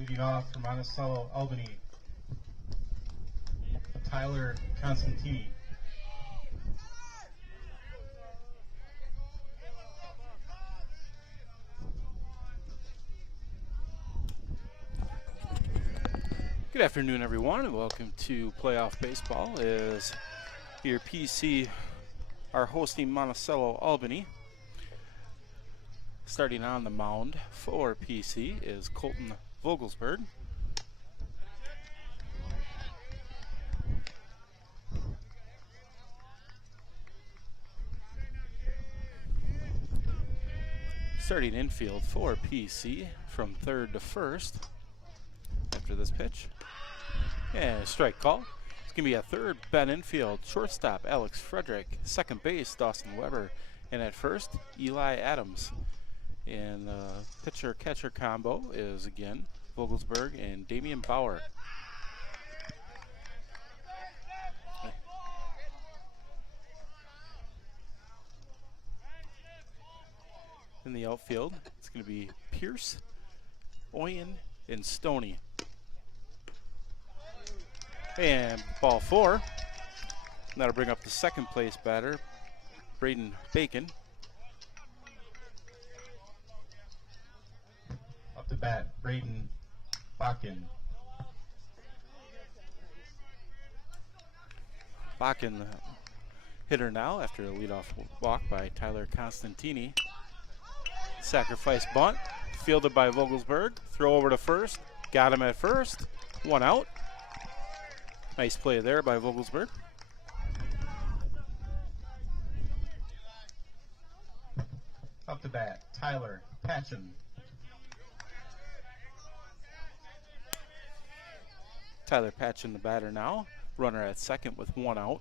Leading off from Monticello, Albany, Tyler Constantini. Good afternoon, everyone, and welcome to Playoff Baseball. As your PC are hosting Monticello, Albany. Starting on the mound for PC is Colton Vogelsberg. Starting infield for PC from third to first after this pitch. And a strike call. It's going to be a third, Ben infield, shortstop, Alex Frederick, second base, Dawson Weber, and at first, Eli Adams. And the pitcher-catcher combo is, again, Vogelsberg and Damian Bauer. In the outfield, it's going to be Pierce, Oyen, and Stoney. And ball four. That'll bring up the second place batter, Braden Bacon. Up to bat, Braden Bakken. Bakken, the hitter now after a leadoff walk by Tyler Constantini. Sacrifice bunt, fielded by Vogelsberg. Throw over to first, got him at first, one out. Nice play there by Vogelsberg. Up to bat, Tyler Patchen. Tyler Patchen, the batter now. Runner at second with one out.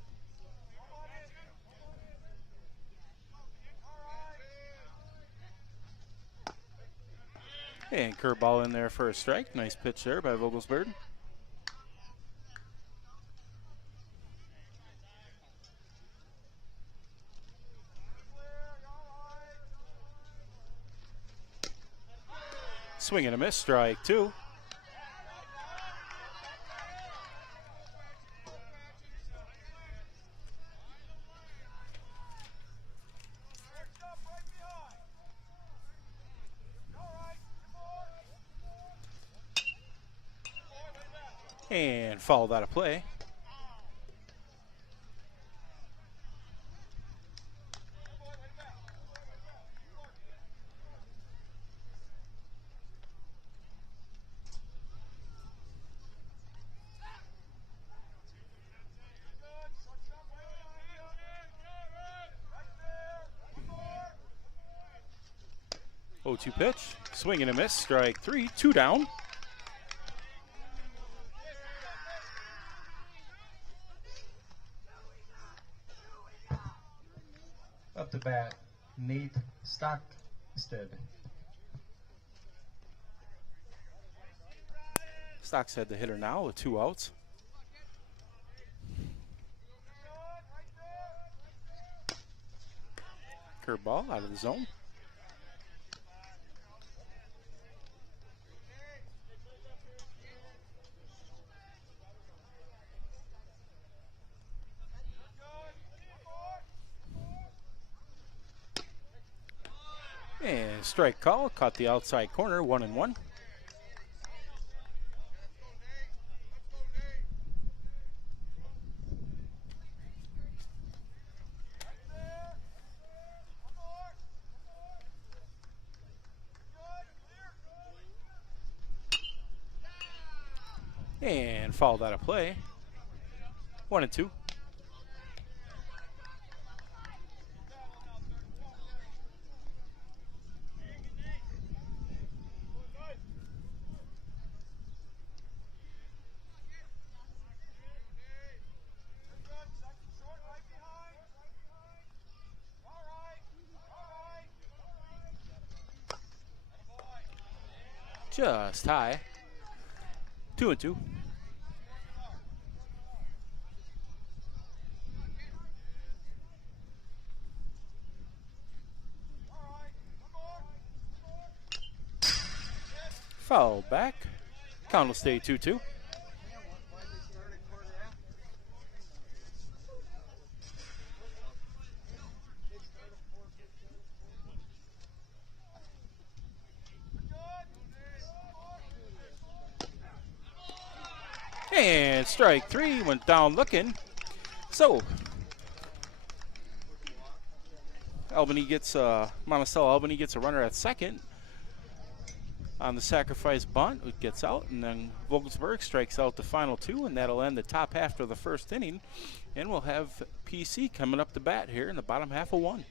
And curveball in there for a strike. Nice pitch there by Vogelsberg. Swing and a miss, strike two. And fouled out of play. Oh, 2 pitch, swing and a miss, strike three, 2 down. Up to bat, Nate Stockstead. Stockstead, the hitter now with 2 outs. Curveball out of the zone. And strike call, caught the outside corner, 1-1. And fouled out of play, 1-2. Just high. 2-2. Foul back. Count will stay 2-2. And strike 3, went down looking. So Monticello Albany gets a runner at second on the sacrifice bunt. It gets out, and then Vogelsberg strikes out the final 2, and that'll end the top half of the first inning. And we'll have PC coming up to bat here in the bottom half of 1.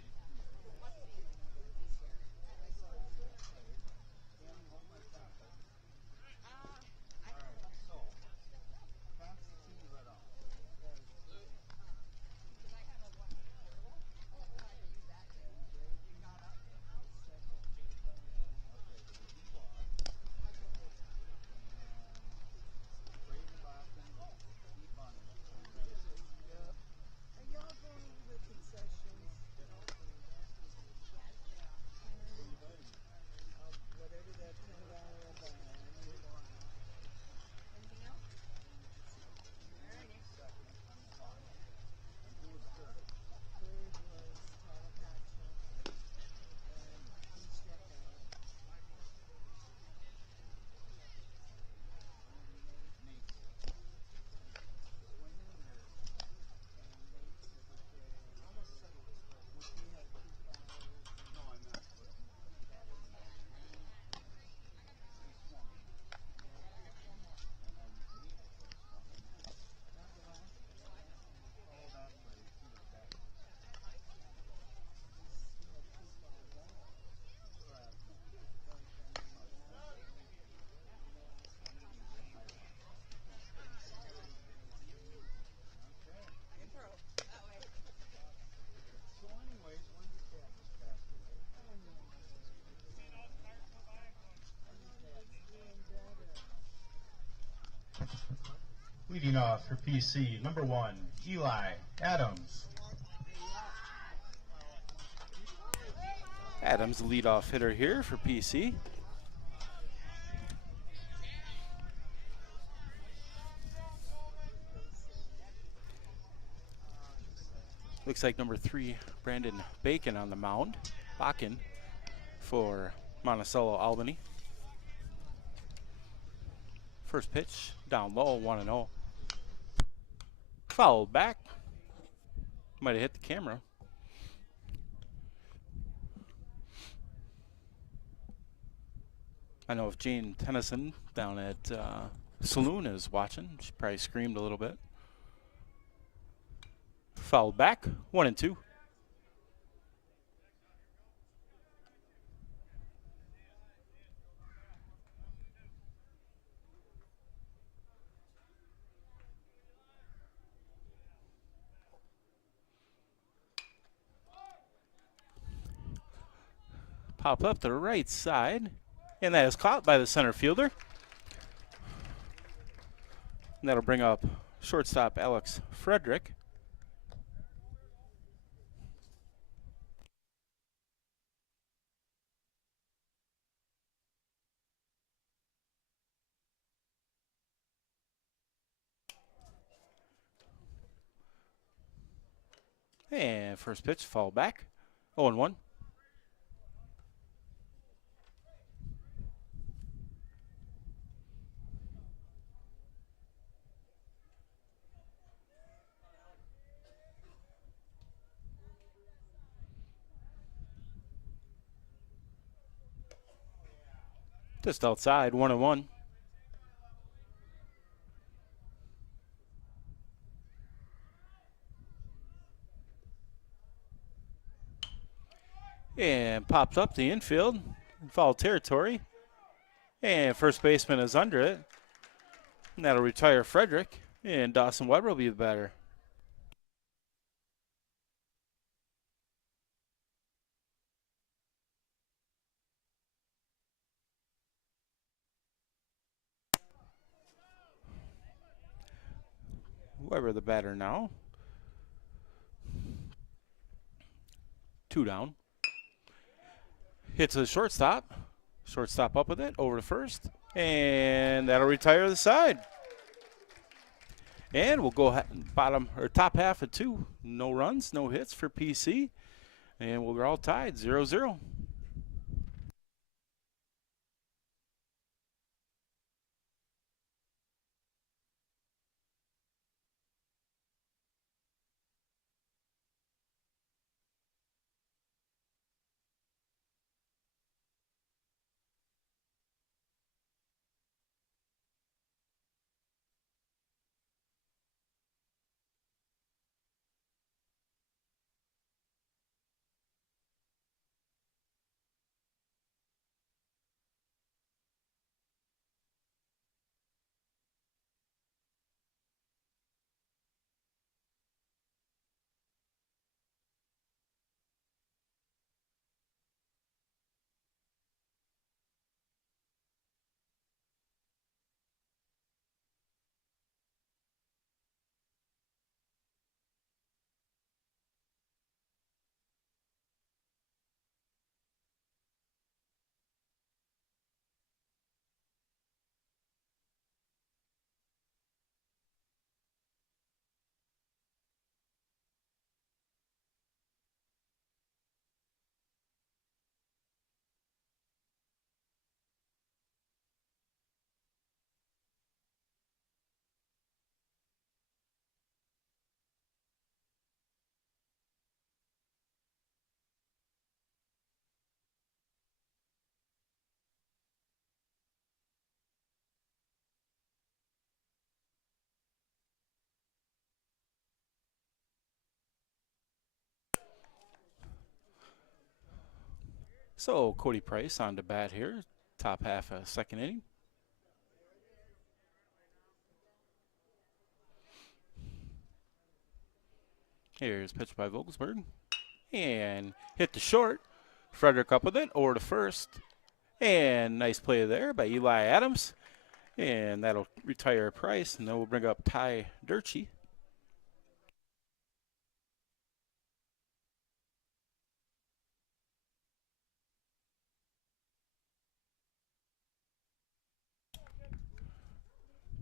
Leading off for PC, number 1, Eli Adams. Adams, the leadoff hitter here for PC. Looks like number 3, Brandon Bacon on the mound. Bakken for Monticello Albany. First pitch, down low, 1-0. Fouled back. Might have hit the camera. I know if Jane Tennyson down at Saloon is watching, she probably screamed a little bit. Fouled back, 1-2. Pop up to the right side, and that is caught by the center fielder. And that'll bring up shortstop Alex Frederick. And first pitch, fall back, 0-1. Just outside, 1-1. And pops up the infield in foul territory. And first baseman is under it. And that'll retire Frederick. And Dawson Weber will be the batter. Weber the batter now. 2 down. Hits the shortstop. Shortstop up with it, over to first. And that'll retire the side. And we'll go bottom or top half of 2. No runs, no hits for PC. And we're all tied, 0-0. So Cody Price on to bat here, top half of 2nd inning. Here's pitch by Vogelsberg. And hit the short. Frederick up with it, over to first. And nice play there by Eli Adams. And that'll retire Price. And then we'll bring up Ty Durchie.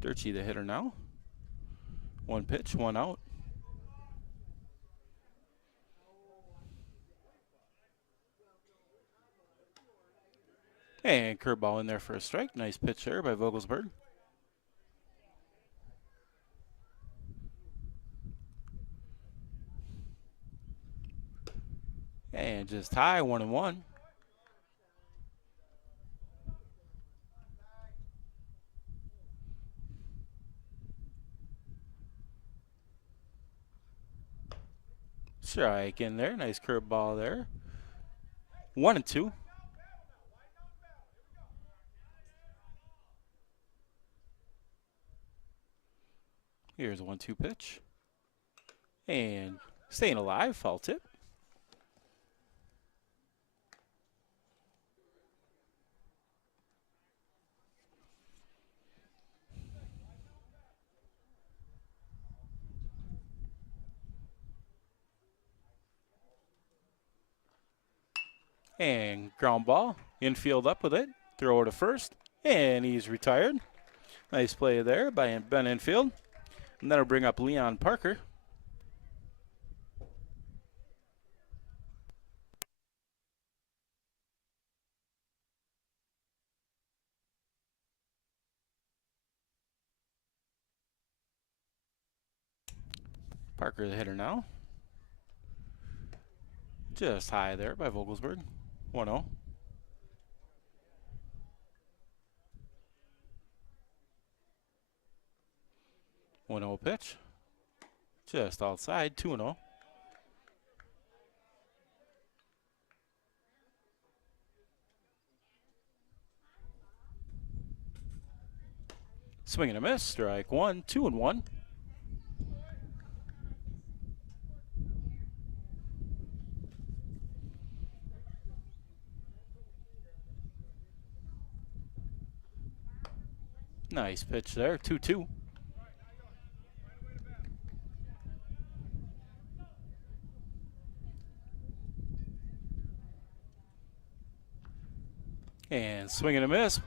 Durchie the hitter now. 1 pitch, 1 out. And curveball in there for a strike. Nice pitch there by Vogelsberg. And just high, 1-1. Strike in there. Nice curveball there. 1-2. Here's a 1-2 pitch. And staying alive, foul tip. And ground ball. Infield up with it. Throw to first. And he's retired. Nice play there by Ben Infield. And that'll bring up Leon Parker. Parker the hitter now. Just high there by Vogelsberg. 1-0. Pitch. Just outside, 2-0. Swing and a miss. Strike 1, 2-1. Nice pitch there, 2-2. And swing and a miss.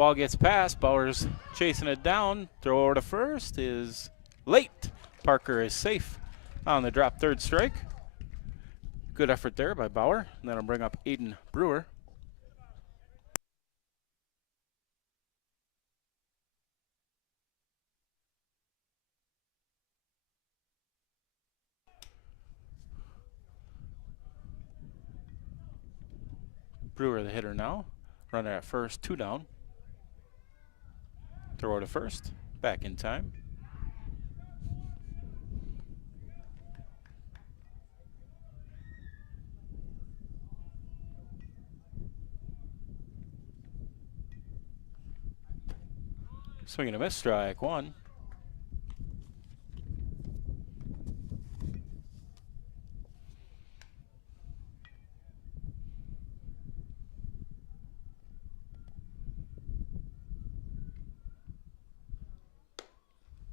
Ball gets past. Bauer's chasing it down. Throw over to first is late. Parker is safe on the drop, third strike. Good effort there by Bauer. And that'll bring up Aiden Brewer. Brewer the hitter now. Runner at first, 2 down. Throw to first, back in time. Swing and a miss, strike 1.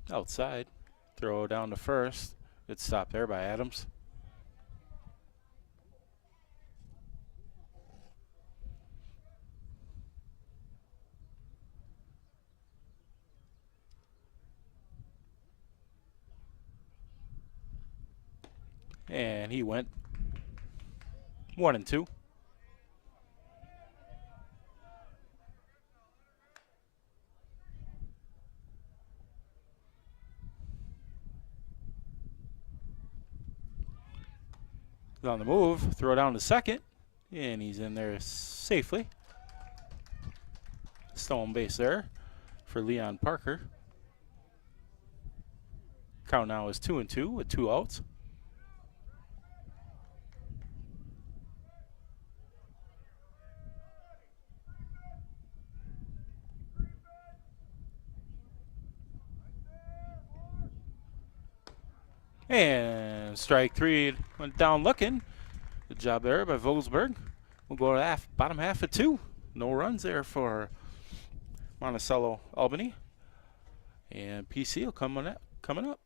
Outside. Throw down to first. Good stop there by Adams. And he went 1 and 2. On the move, throw down to second, and he's in there safely. Stolen base there for Leon Parker. Count now is 2 and 2 with 2 outs. And strike 3 went down looking. Good job there by Vogelsberg. We'll go to bottom half of 2. No runs there for Monticello, Albany. And PC will coming up.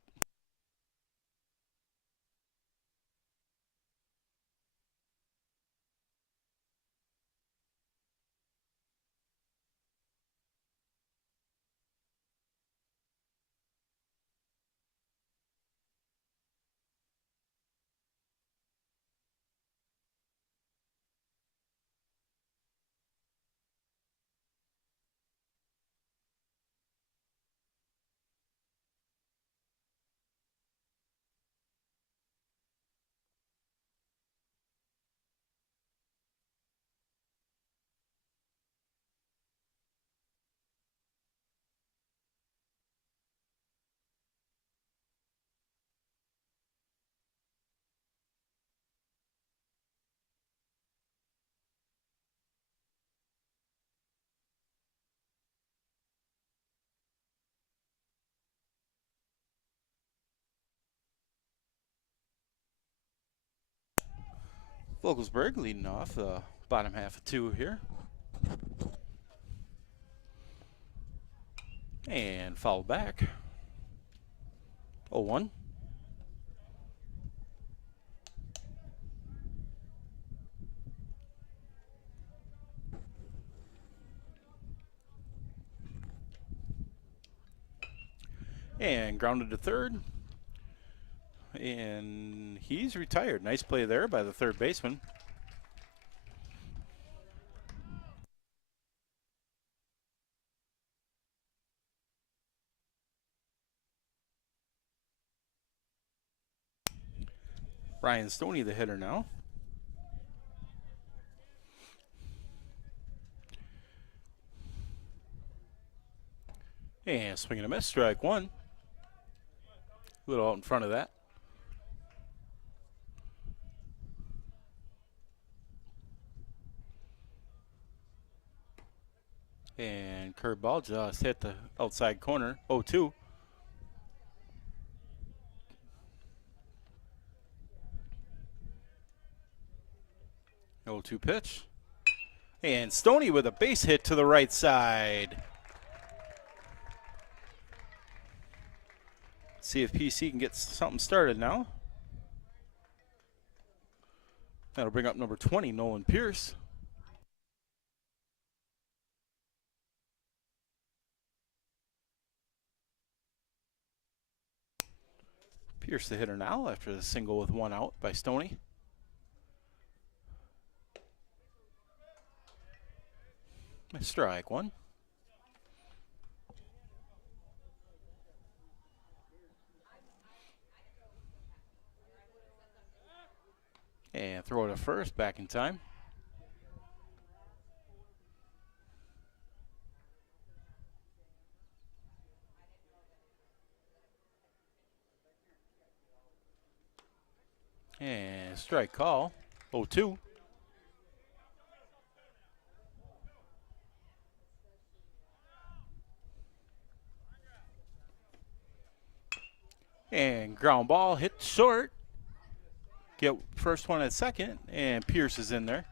Vogelsberg leading off the bottom half of 2 here. And foul back. 0-1. And grounded to third. And he's retired. Nice play there by the third baseman. Ryan Stoney the hitter now. And swing and a miss, strike 1. A little out in front of that. And curveball just hit the outside corner, 0-2. Pitch. And Stoney with a base hit to the right side. See if PC can get something started now. That'll bring up number 20, Nolan Pierce. Pierce the hitter now after the single with one out by Stoney. Strike one. And throw it to first, back in time. And strike call, 0-2. And ground ball hit short. Get first one at second, and Pierce is in there.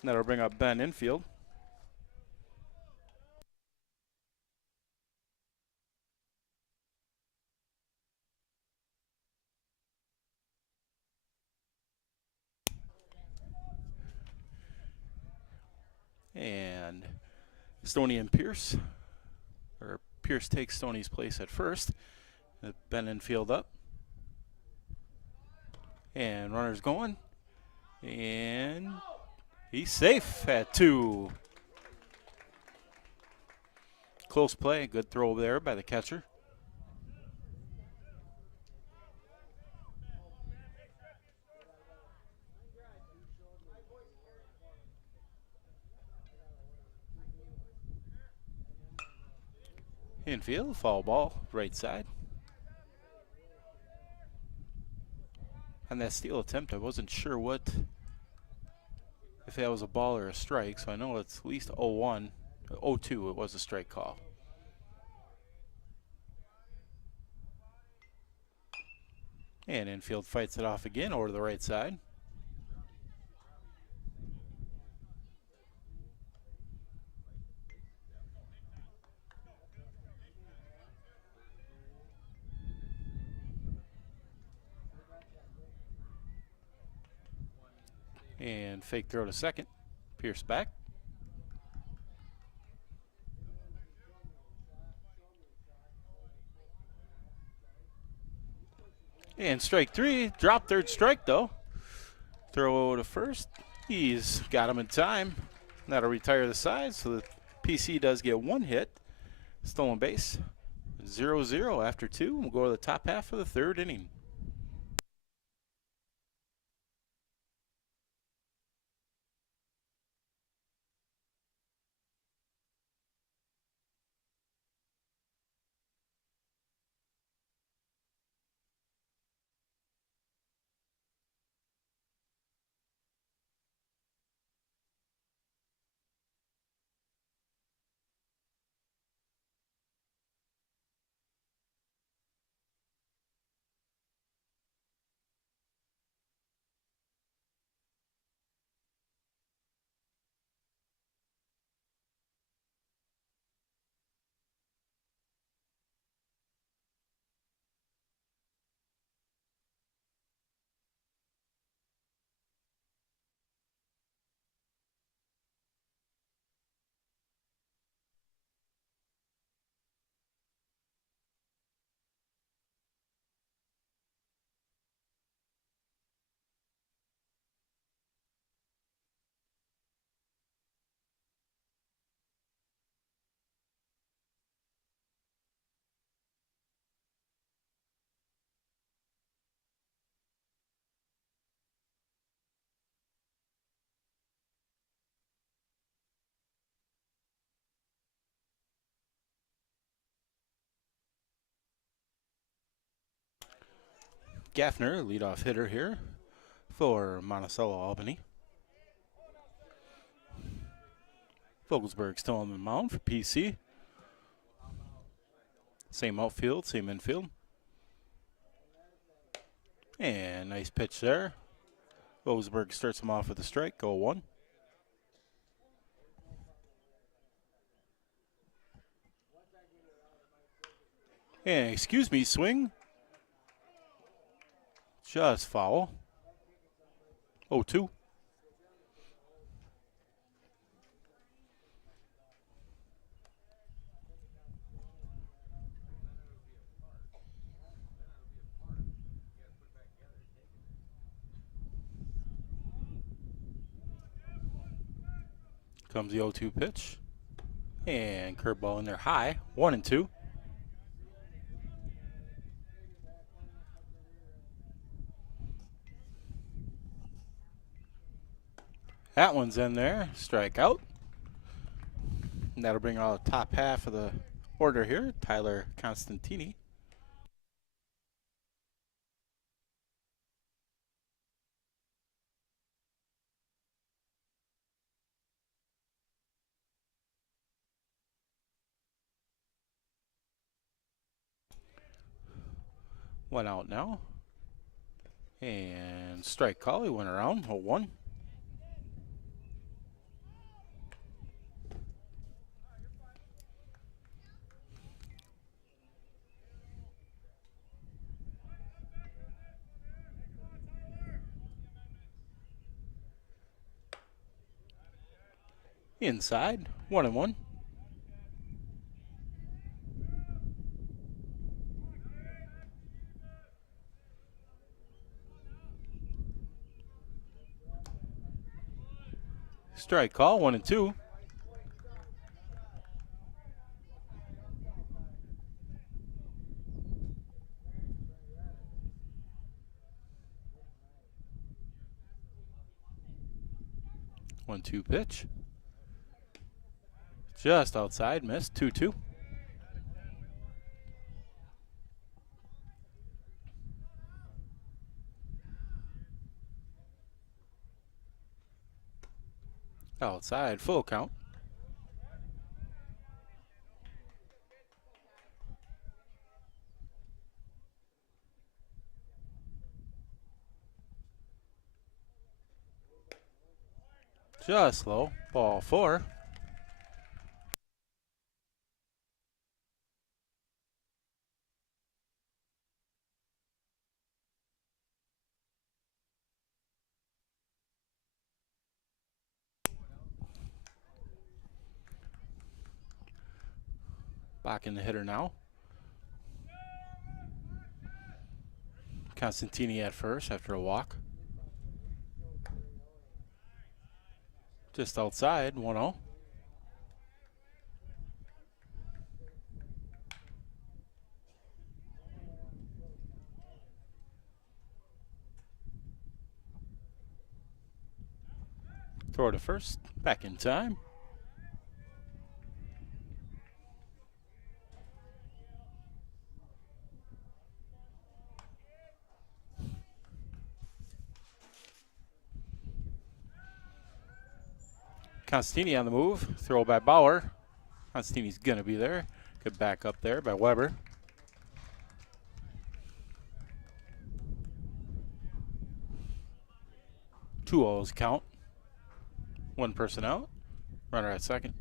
And that'll bring up Ben infield. And Stoney and Pierce, or Pierce takes Stoney's place at first. Ben infield up. And runner's going. And he's safe at 2. Close play, good throw there by the catcher. Infield, foul ball, right side. On that steal attempt, I wasn't sure if that was a ball or a strike, so I know it's at least 0-1. 0-2, it was a strike call. And infield fights it off again over to the right side. And fake throw to second. Pierce back. And strike 3. Drop third strike though. Throw to first. He's got him in time. That'll retire the side, so the PC does get 1 hit. Stolen base. 0-0 after 2. We'll go to the top half of the 3rd inning. Gaffner, leadoff hitter here for Monticello, Albany. Vogelsberg still on the mound for PC. Same outfield, same infield. And nice pitch there. Vogelsberg starts him off with a strike, 0-1. And excuse me, swing. Just foul. 0-2. comes the 0-2 pitch. And curveball in there high, 1-2. That one's in there, strikeout. And that'll bring out the top half of the order here, Tyler Constantini. One out now. And strike call, he went around, 0-1. Inside, 1-1. Strike call, 1-2. One-two pitch. Just outside, missed, 2-2. Outside, full count. Just low, ball 4. Blocking the hitter now. Constantini at first after a walk. Just outside, 1-0. Throw to first, back in time. Constantini on the move, throw by Bauer. Constantini's gonna be there. Good back up there by Weber. Two O's count. One person out. Runner at second.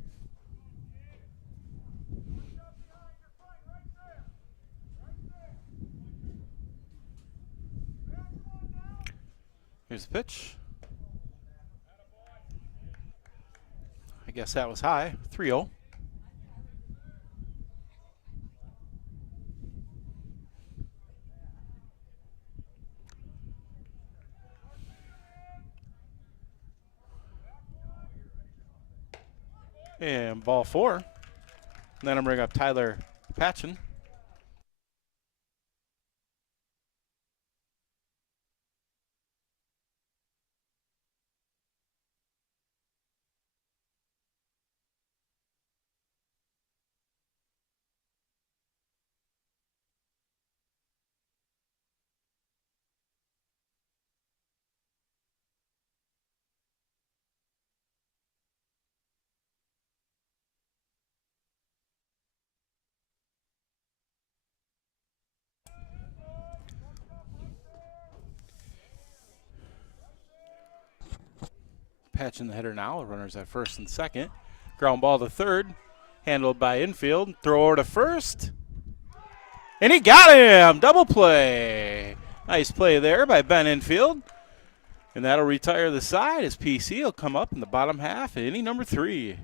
Here's the pitch. I guess that was high. 3-0. And ball 4. And then I'm bring up Tyler Patchen. Patchen the hitter now. Runners at first and second. Ground ball to third. Handled by infield. Throw to first. And he got him. Double play. Nice play there by Ben Infield. And that'll retire the side as PC will come up in the bottom half at inning number 3.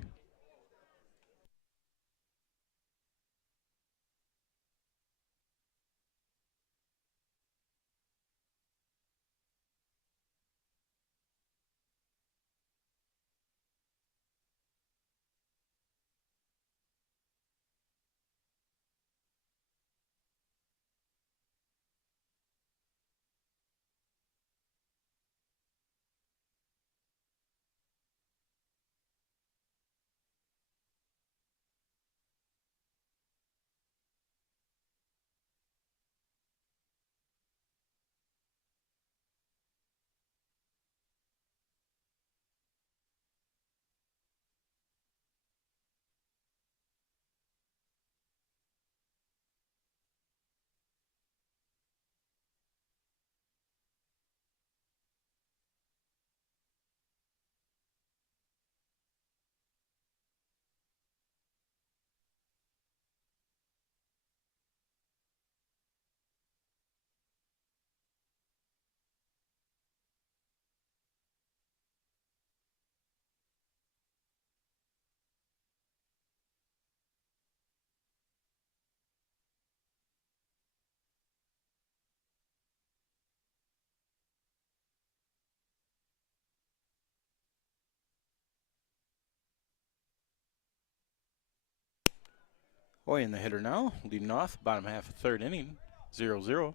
Oyen, the hitter now, leading off, bottom half of third inning, 0-0.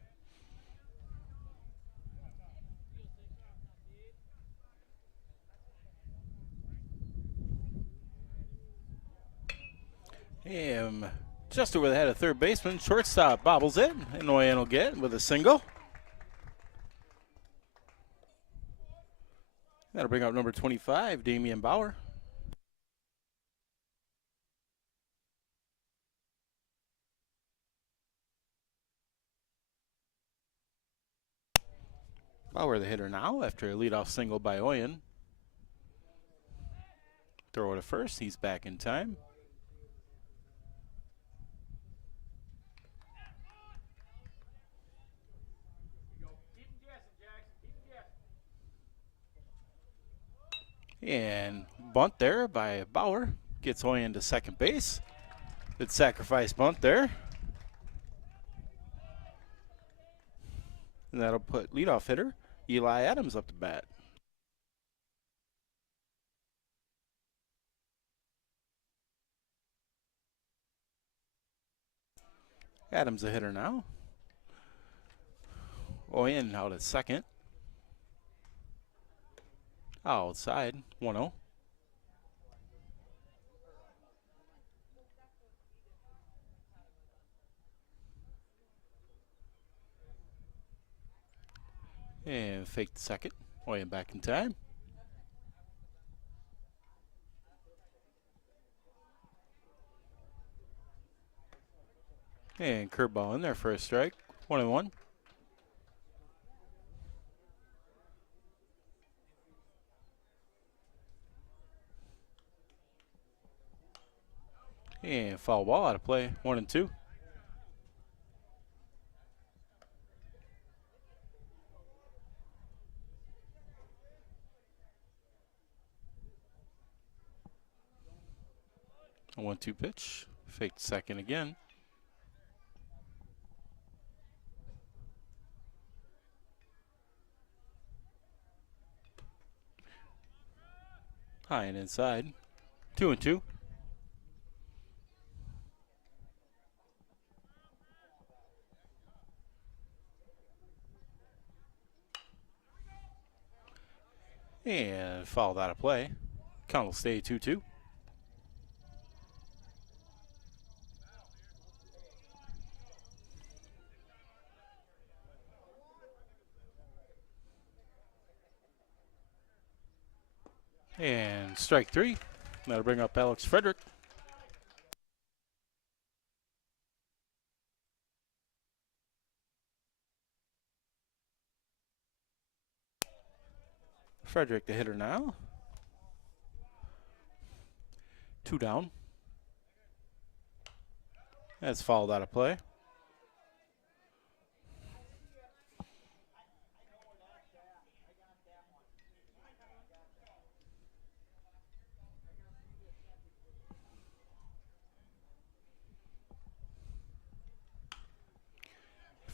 And just over the head of third baseman, shortstop bobbles it, and Oyen will get with a single. That'll bring up number 25, Damian Bauer. Bauer, the hitter now, after a leadoff single by Oyen. Throw to first, he's back in time. And bunt there by Bauer. Gets Oyen to second base. Good sacrifice bunt there. And that'll put leadoff hitter Eli Adams up to bat. Adams a hitter now. Oyen out at second. Outside, 1-0. And fake the second. Oyen back in time. And curveball in there for a strike. 1-1. And foul ball out of play. 1-2. A 1-2 pitch. Fake the second again. High and inside. 2-2. And fouled out of play. Count will stay 2-2. And strike three. That'll bring up Alex Frederick. Frederick, the hitter now. 2 down. That's fouled out of play.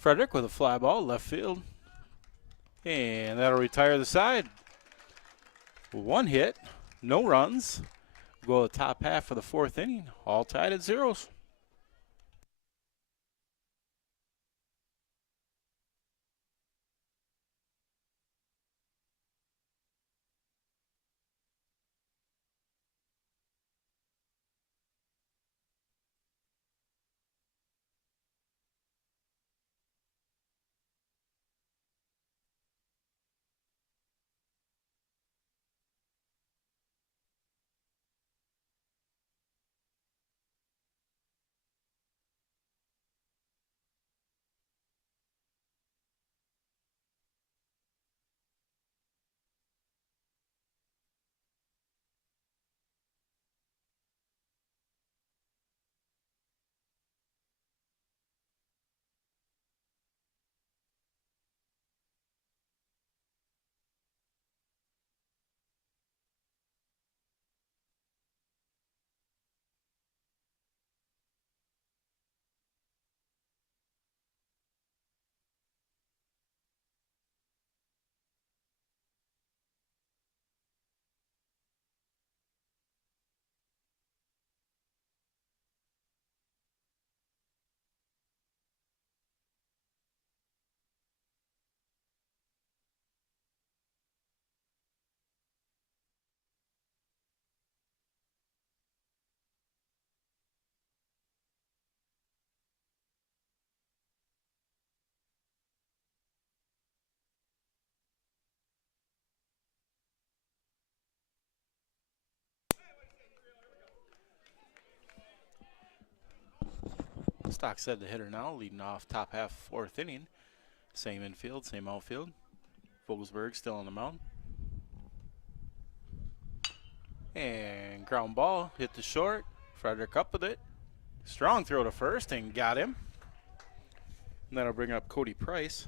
Frederick with a fly ball left field. And that'll retire the side. 1 hit, no runs. Go to the top half of the 4th inning, all tied at 0s. Stock said the hitter now, leading off top half fourth inning. Same infield, same outfield. Vogelsberg still on the mound. And ground ball, hit the short. Frederick up with it. Strong throw to first and got him. And that'll bring up Cody Price.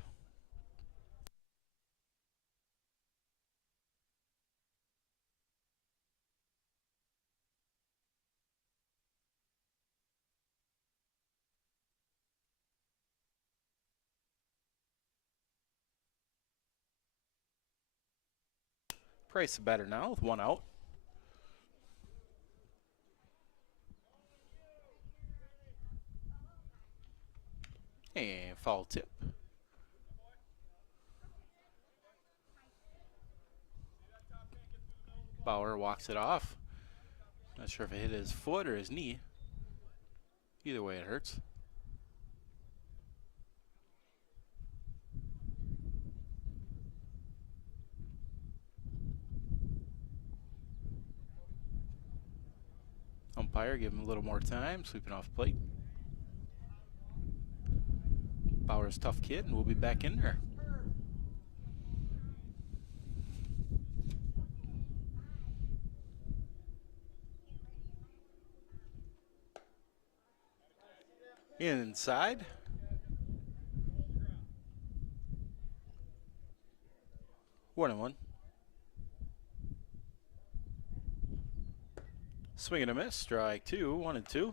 Price is better now with one out. And foul tip. Bauer walks it off. Not sure if it hit his foot or his knee. Either way, it hurts. Umpire, give him a little more time, sweeping off plate. Bauer's a tough kid, and we'll be back in there. Inside. One and one. Swing and a miss. Strike two. 1-2.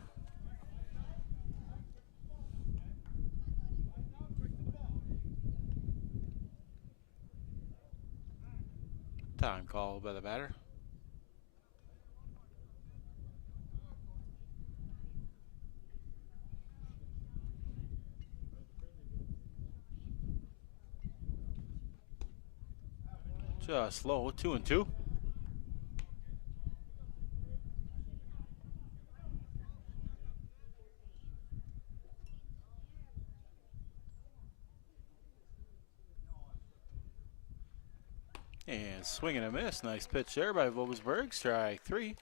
Time call by the batter. Just low. 2-2. And swing and a miss. Nice pitch there by Vogelsberg. Strike three. And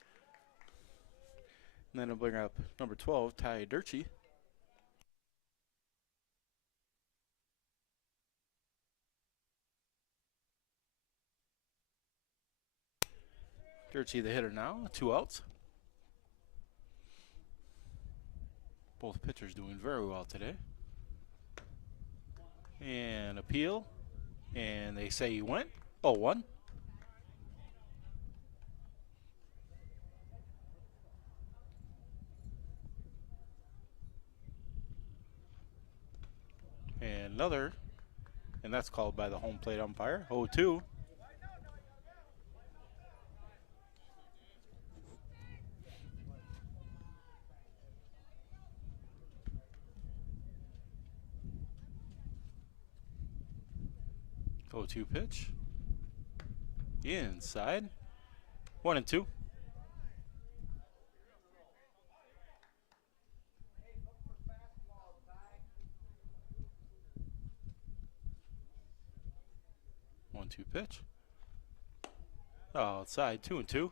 then it'll bring up number 12, Ty Durchie. Durchie the hitter now. 2 outs. Both pitchers doing very well today. And appeal. And they say he went. 0-1. And another. And that's called by the home plate umpire. 0-2. Pitch. Inside. 1-2. One-two pitch. Outside. 2-2.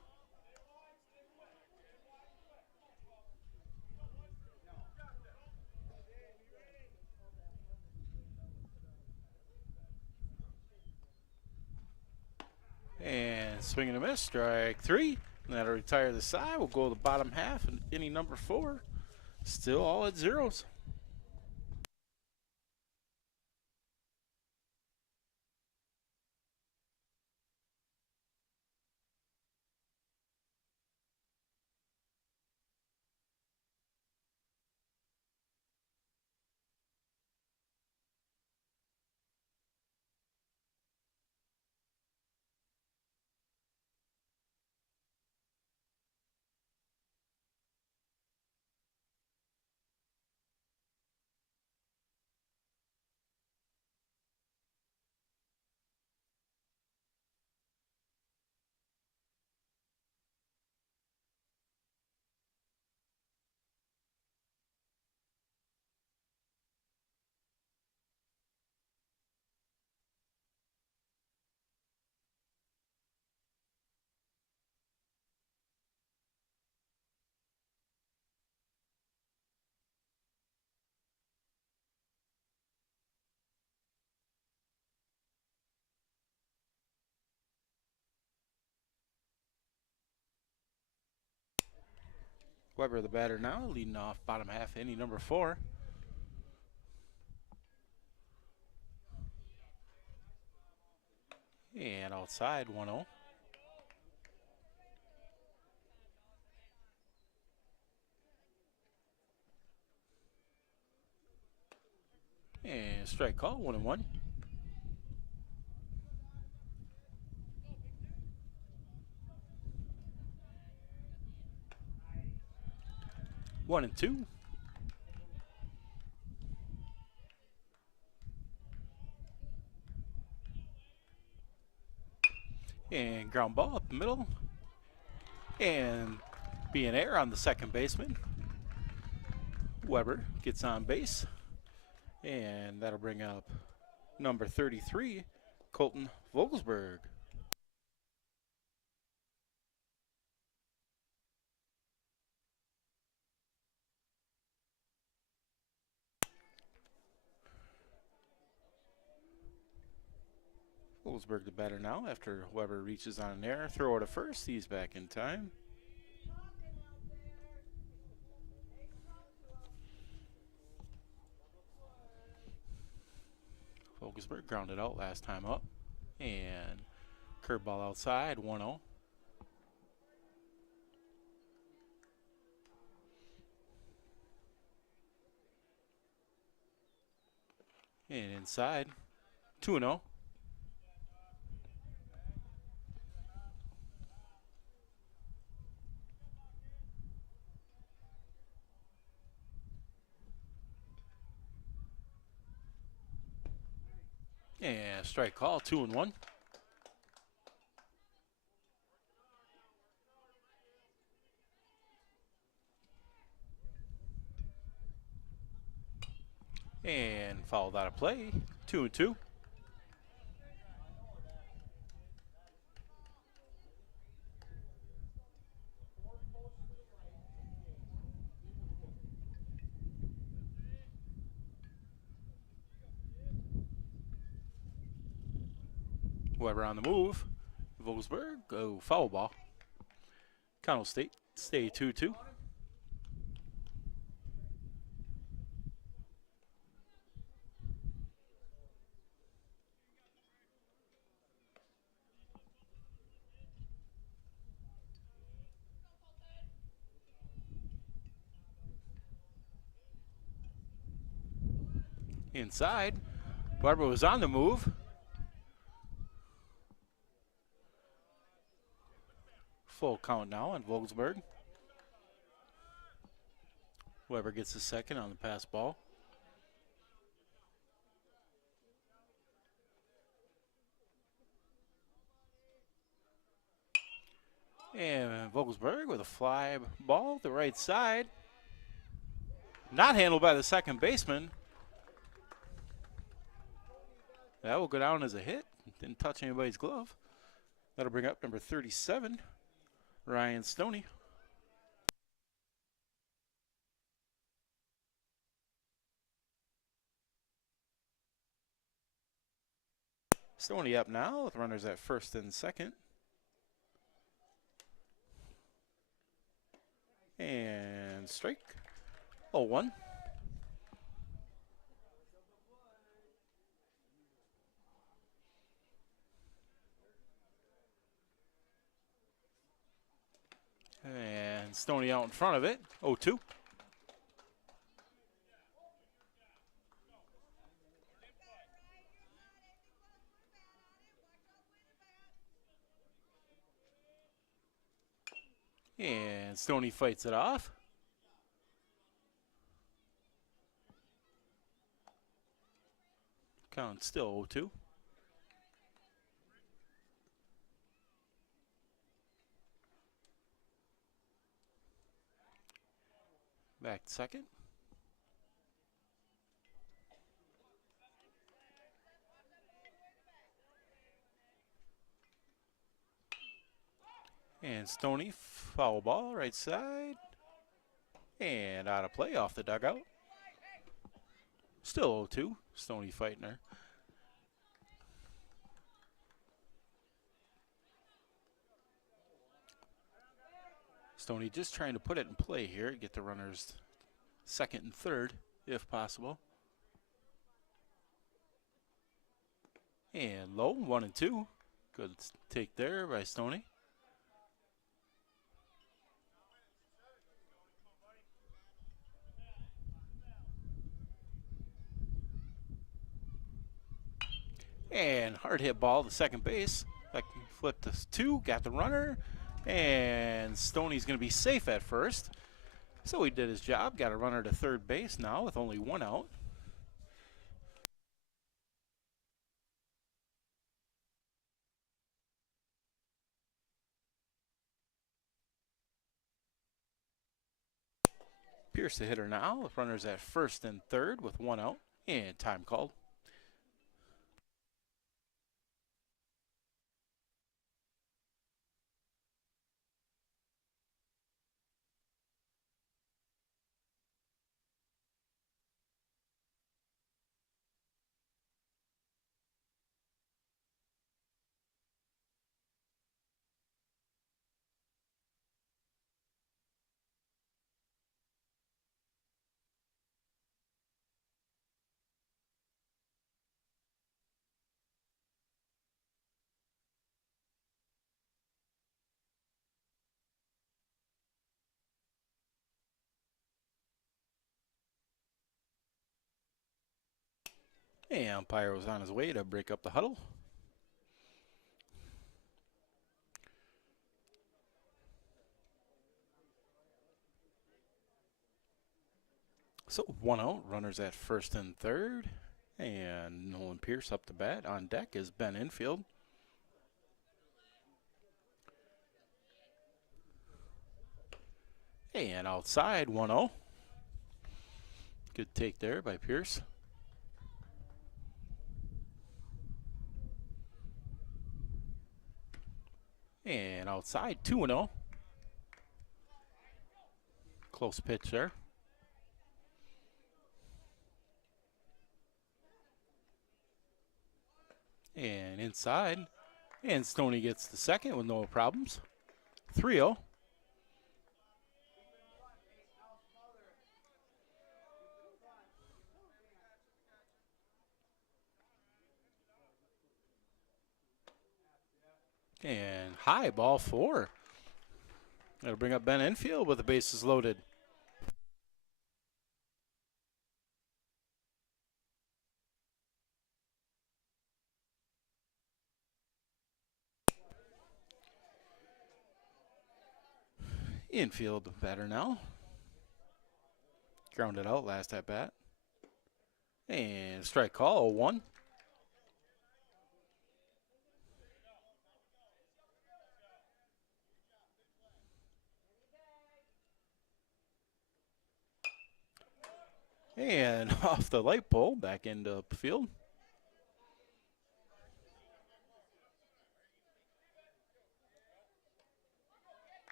And swing and a miss. Strike three. And that'll retire the side. We'll go to the bottom half and inning number 4. Still all at zeros. Weber, the batter now, leading off bottom half inning number 4. And outside, 1-0. And strike call, 1-1. 1-2. And ground ball up the middle. And being air on the second baseman. Weber gets on base. And that'll bring up number 33, Colton Vogelsberg. Vogelsberg the batter now after Weber reaches on an error. Throw it to first. He's back in time. Vogelsberg grounded out last time up. And curveball outside, 1-0. And inside, 2-0. And strike call, 2-1. And fouled out of play, 2-2. Weber on the move. Vogelsberg, go foul ball. Count will stay 2-2. Inside, Weber was on the move. Full count now on Vogelsberg. Weber gets the second on the pass ball. And Vogelsberg with a fly ball to the right side. Not handled by the second baseman. That will go down as a hit. Didn't touch anybody's glove. That'll bring up number 37, Ryan Stoney. Stoney up now with runners at first and second. And strike, 0-1. And Stoney out in front of it, 0-2. And Stoney fights it off. Count still 0-2. Back to second. And Stoney, foul ball, right side. And out of play off the dugout. Still 0-2. Stoney fighting her. Stoney just trying to put it in play here, get the runners second and third if possible. And low, 1 and 2. Good take there by Stoney. And hard hit ball to second base. That flipped to 2, got the runner. And Stoney's going to be safe at first. So he did his job, got a runner to third base now with only 1 out. Pierce the hitter now, with runners at first and third with 1 out, and time called. And umpire was on his way to break up the huddle. So 1 out, runners at first and third. And Nolan Pierce up to bat. On deck is Ben Infield. And outside, 1-0. Good take there by Pierce. And outside, 2-0. Close pitch there. And inside. And Stoney gets the second with no problems. 3-0. And high, ball 4. That'll bring up Ben Infield with the bases loaded. Infield batter now. Grounded out last at bat. And strike call, 0-1. And off the light pole, back into the field.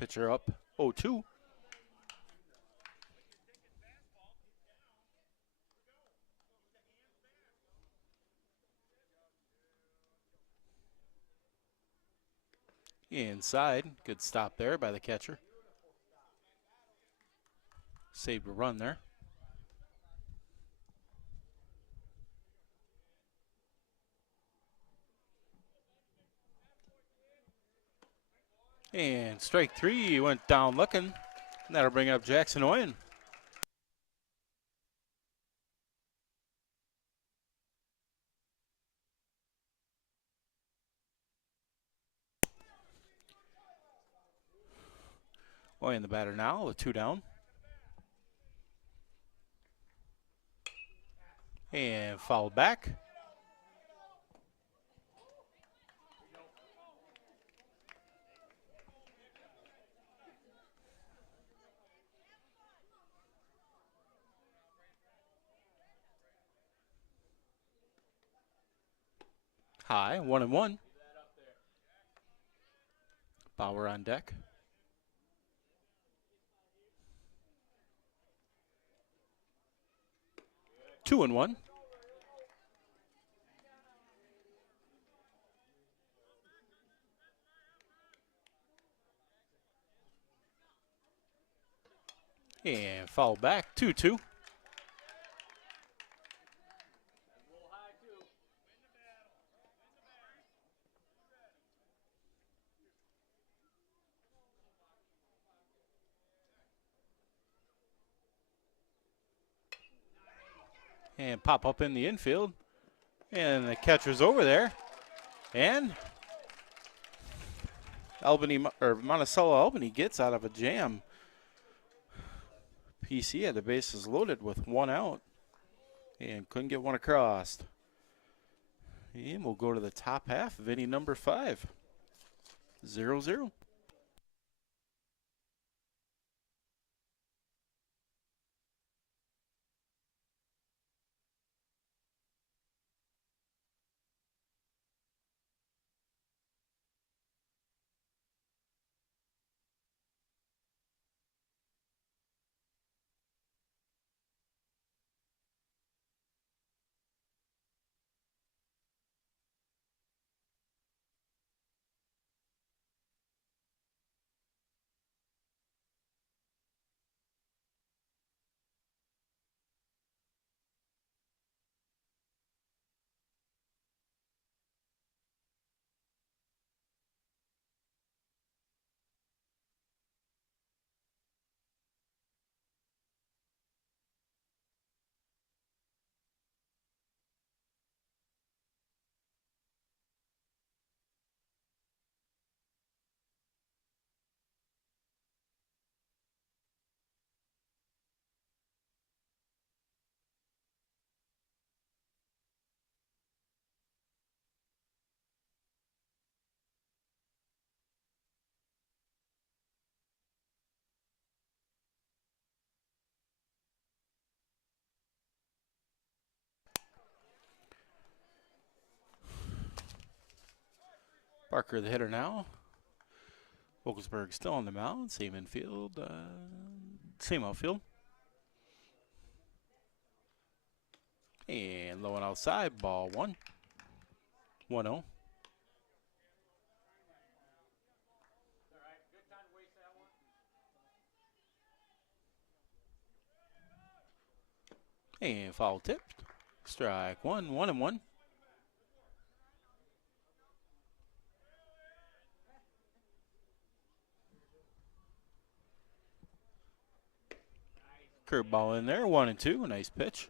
Pitcher up, 0-2. Inside, good stop there by the catcher. Saved a run there. And strike 3, went down looking. And that'll bring up Jackson Oyen. Oyen the batter now with 2 down. And fouled back. High, 1-1. Bauer on deck. Two and 1. And foul back, 2-2. And pop up in the infield. And the catcher's over there. And Albany, or Monticello Albany gets out of a jam. PC had the bases loaded with one out and couldn't get one across. And we'll go to the top half of inning number 5. 0-0. Parker, the hitter now. Vogelsberg still on the mound. Same infield. Same outfield. And low and outside. Ball 1. 1-0. And foul tipped. Strike 1. 1-1. Curveball in there. 1-2. Nice pitch.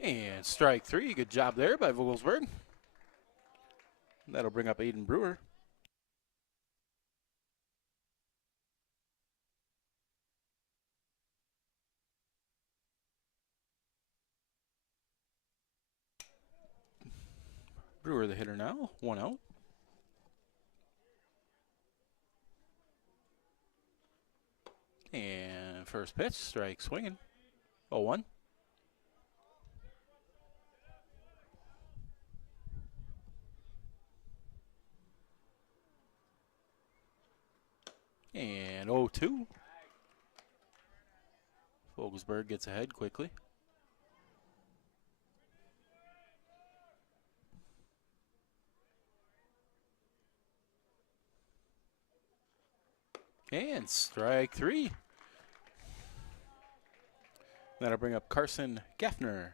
And strike 3. Good job there by Vogelsberg. That'll bring up Aiden Brewer. Brewer, the hitter now. 1 out. And first pitch, strike swinging. 0-1. And 0-2. Vogelsberg gets ahead quickly. And strike 3. That'll bring up Carson Gaffner.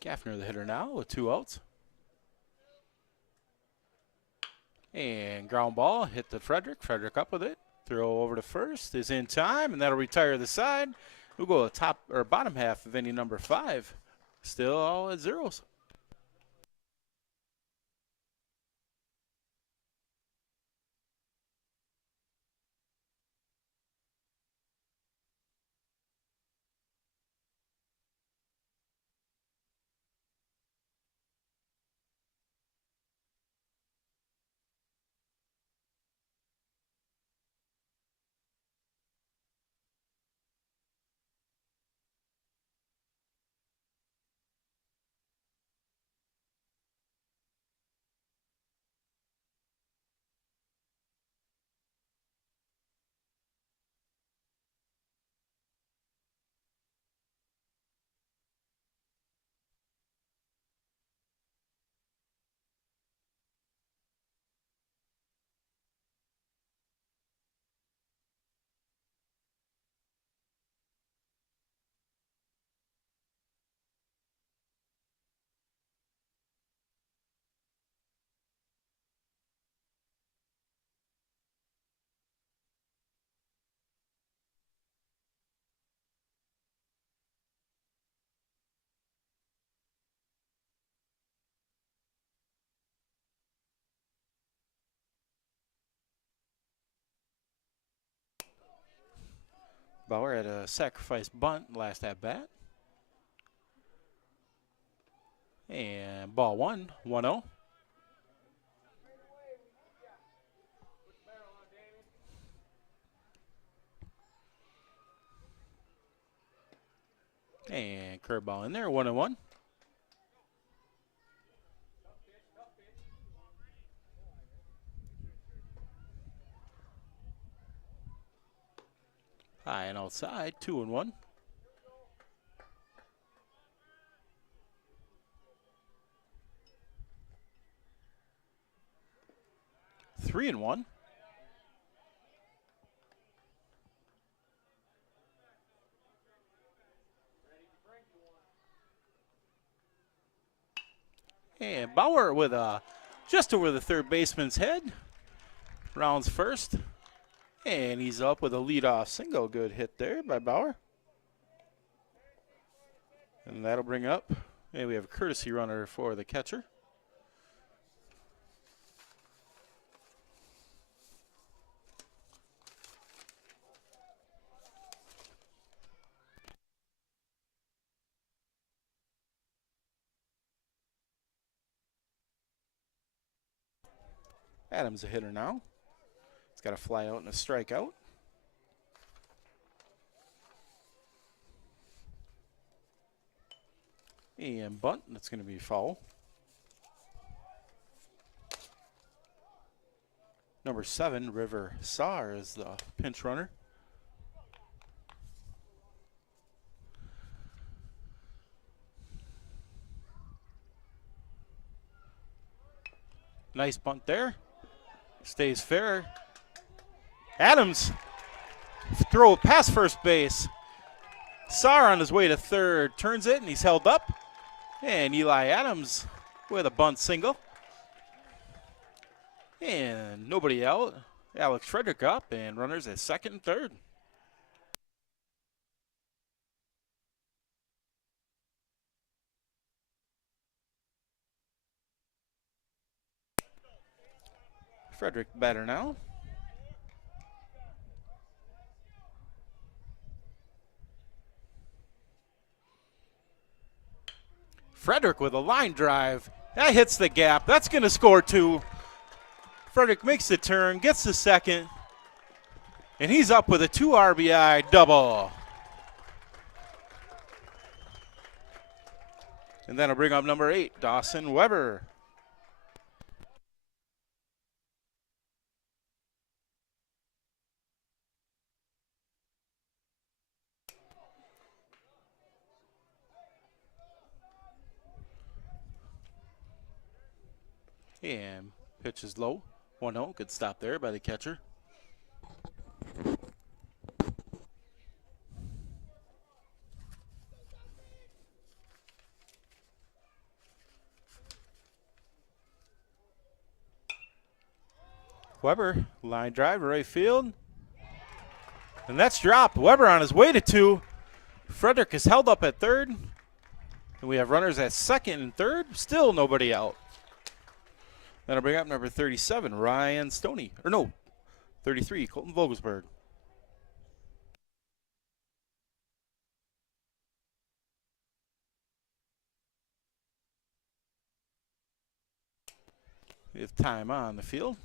Gaffner, the hitter now, with 2 outs. And ground ball hit to Frederick. Frederick up with it. Throw over to first is in time, and that'll retire the side. We'll go to top or bottom half of inning number 5. Still all at zeros. Bauer had a sacrifice bunt last at bat. And ball one, 1-0. And curveball in there, 1-1. High and outside, 2-1. 3-1. And Bauer with a just over the third baseman's head. Rounds first. And he's up with a leadoff single. Good hit there by Bauer. And that'll bring up, and we have a courtesy runner for the catcher. Adams a hitter now. He's got a fly out and a strikeout. And bunt, that's going to be foul. Number 7, River Saar is the pinch runner. Nice bunt there. Stays fair. Adams throw past first base. Saar on his way to third turns it and he's held up. And Eli Adams with a bunt single. And nobody out. Alex Frederick up and runners at second and third. Frederick better now. Frederick with a line drive. That hits the gap. That's going to score 2. Frederick makes the turn, gets the second, and he's up with a 2 RBI double. And then I'll bring up number 8, Dawson Weber. And pitch is low. 1-0. Good stop there by the catcher. Weber, line drive, right field. And that's dropped. Weber on his way to 2. Frederick is held up at third. And we have runners at second and third. Still nobody out. Then I'll bring up number 37, Ryan Stoney. Or no, 33, Colton Vogelsberg. We have time on the field.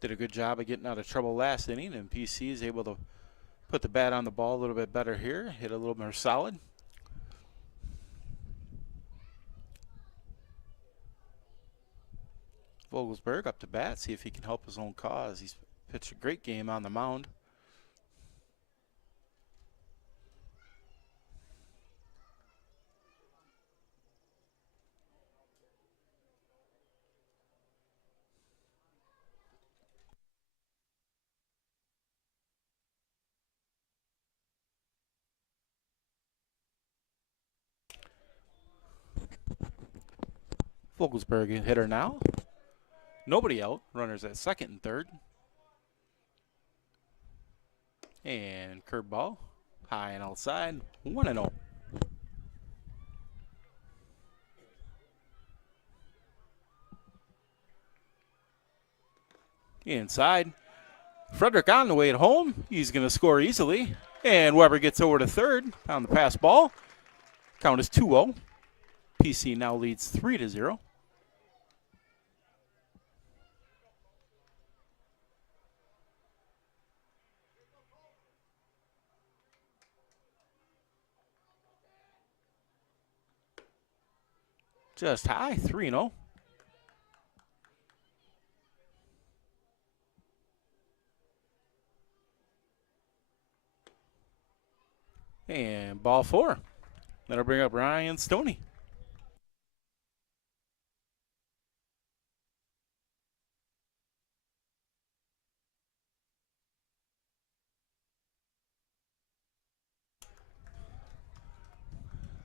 Did a good job of getting out of trouble last inning, and PC is able to put the bat on the ball a little bit better here, hit a little more solid. Vogelsberg up to bat, see if he can help his own cause. He's pitched a great game on the mound. Vogelsberg hitter now. Nobody out. Runners at second and third. And curveball. High and outside. 1-0. Inside. Frederick on the way at home. He's going to score easily. And Weber gets over to third on the pass ball. Count is 2-0. PC now leads 3-0. Just high, 3-0. And ball 4. That'll bring up Ryan Stoney.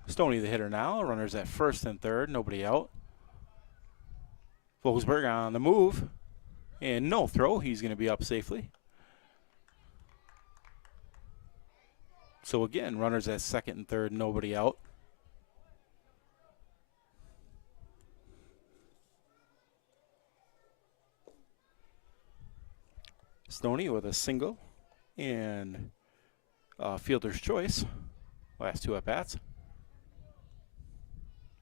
Stoney the hitter now. Runners at first and third. Nobody out. Vogelsberg on the move. And no throw. He's going to be up safely. So again, runners at second and third. Nobody out. Stoney with a single and fielder's choice. Last 2 at bats.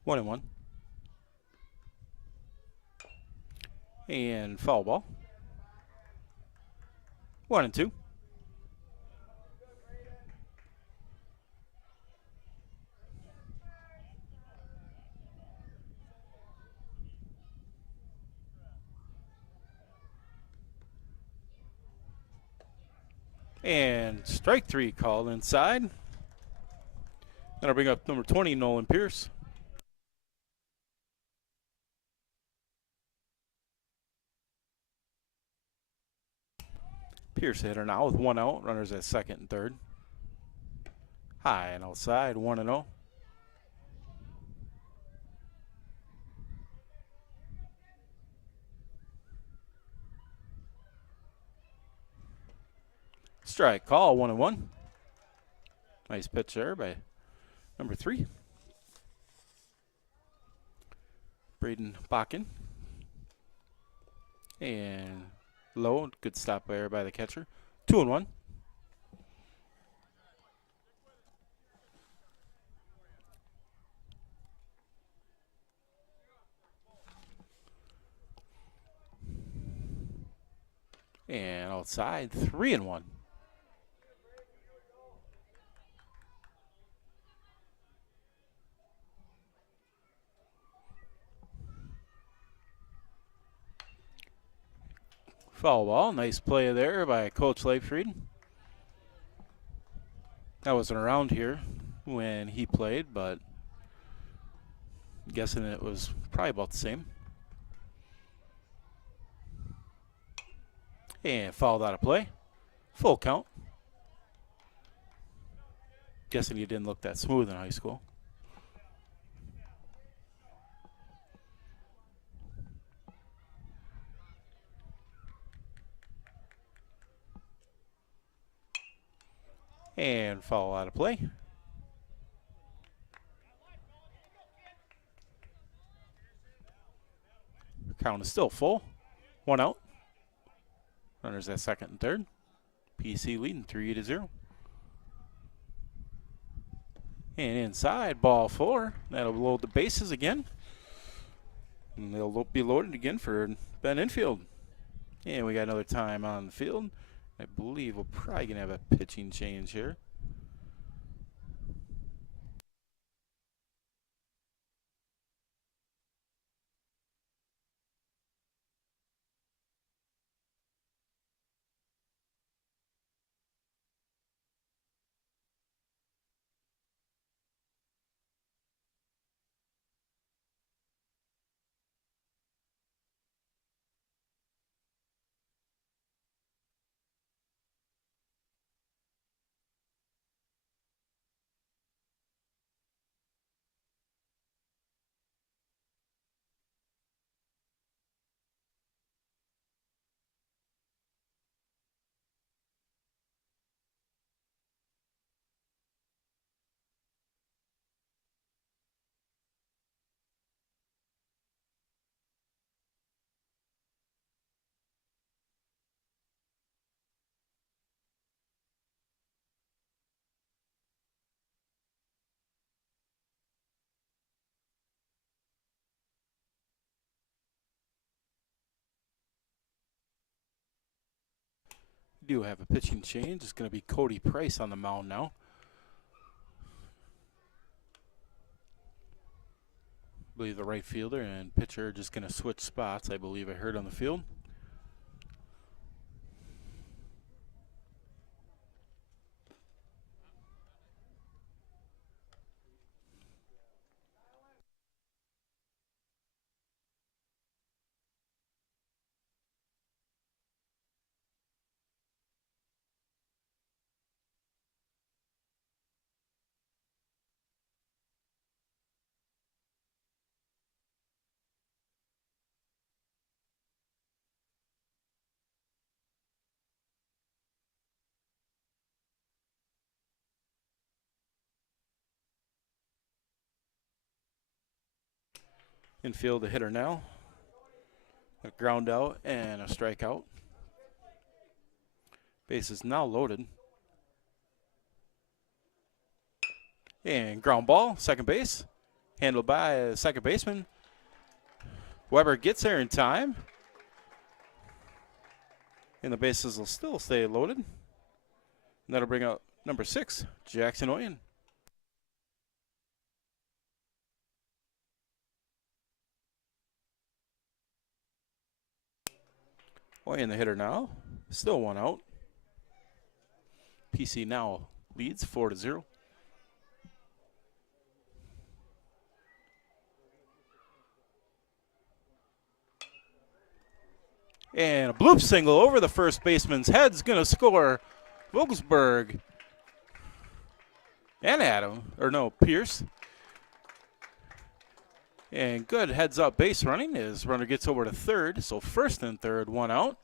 1-1. And foul ball. 1-2. And strike 3 called inside. That'll bring up number 20, Nolan Pierce. Pierce hitter now with 1 out. Runners at second and third. High and outside, 1-0. Strike call, 1-1. Nice pitch there by number 3. Braden Bakken. And low, good stop there by the catcher. 2-1. And outside, 3-1. Foul ball. Nice play there by Coach Leifried. I wasn't around here when he played, but I'm guessing it was probably about the same. And fouled out of play. Full count. Guessing he didn't look that smooth in high school. And foul out of play. Count is still full. 1 out. Runners at second and third. PC leading 3-0. And inside, ball 4. That'll load the bases again. And they'll be loaded again for Ben Infield. And we got another time on the field. I believe we're probably going to have a pitching change here. do have a pitching change. It's going to be Cody Price on the mound now. I believe the right fielder and pitcher are just going to switch spots, I believe I heard on the field. Infield, the hitter now. A ground out and a strikeout. Base is now loaded. And ground ball, second base. Handled by a second baseman. Weber gets there in time. And the bases will still stay loaded. And that'll bring out number 6, Jackson Oyen. Oyen, the hitter now. Still one out. PC now leads 4-0. And a bloop single over the first baseman's head's going to score Vogelsberg and Pierce. And good heads up base running as runner gets over to third. So first and third, one out.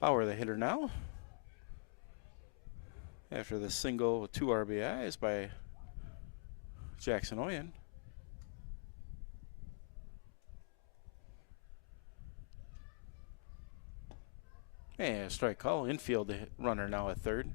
Bauer, the hitter now. After the single with 2 RBIs by Jackson Oyen. And strike call. Infield, the runner now at third.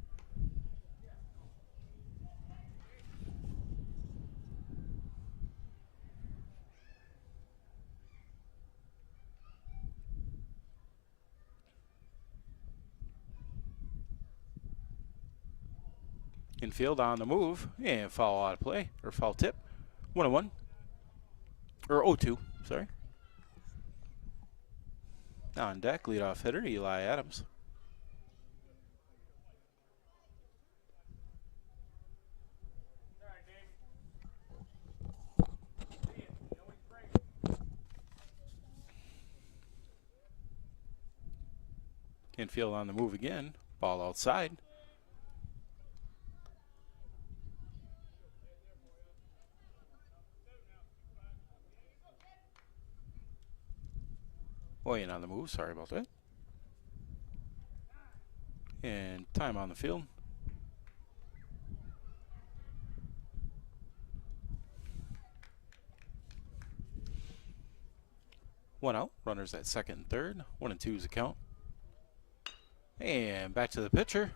Infield on the move and foul out of play, or foul tip. 1-1. Or 0-2, sorry. On deck, leadoff hitter, Eli Adams. Infield on the move again, ball outside. Oyen on the move, sorry about that. And time on the field. One out, runners at second and third. 1 and 2 is the count. And back to the pitcher.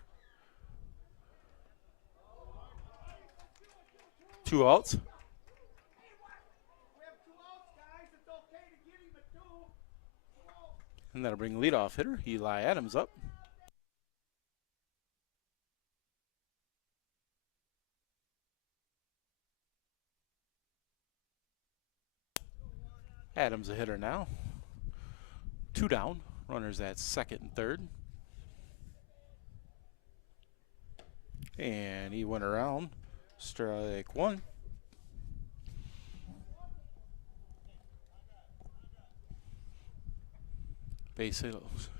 2 outs. And that'll bring leadoff hitter Eli Adams up. Adams a hitter now. 2 down. Runners at second and third. And he went around. Strike 1. Base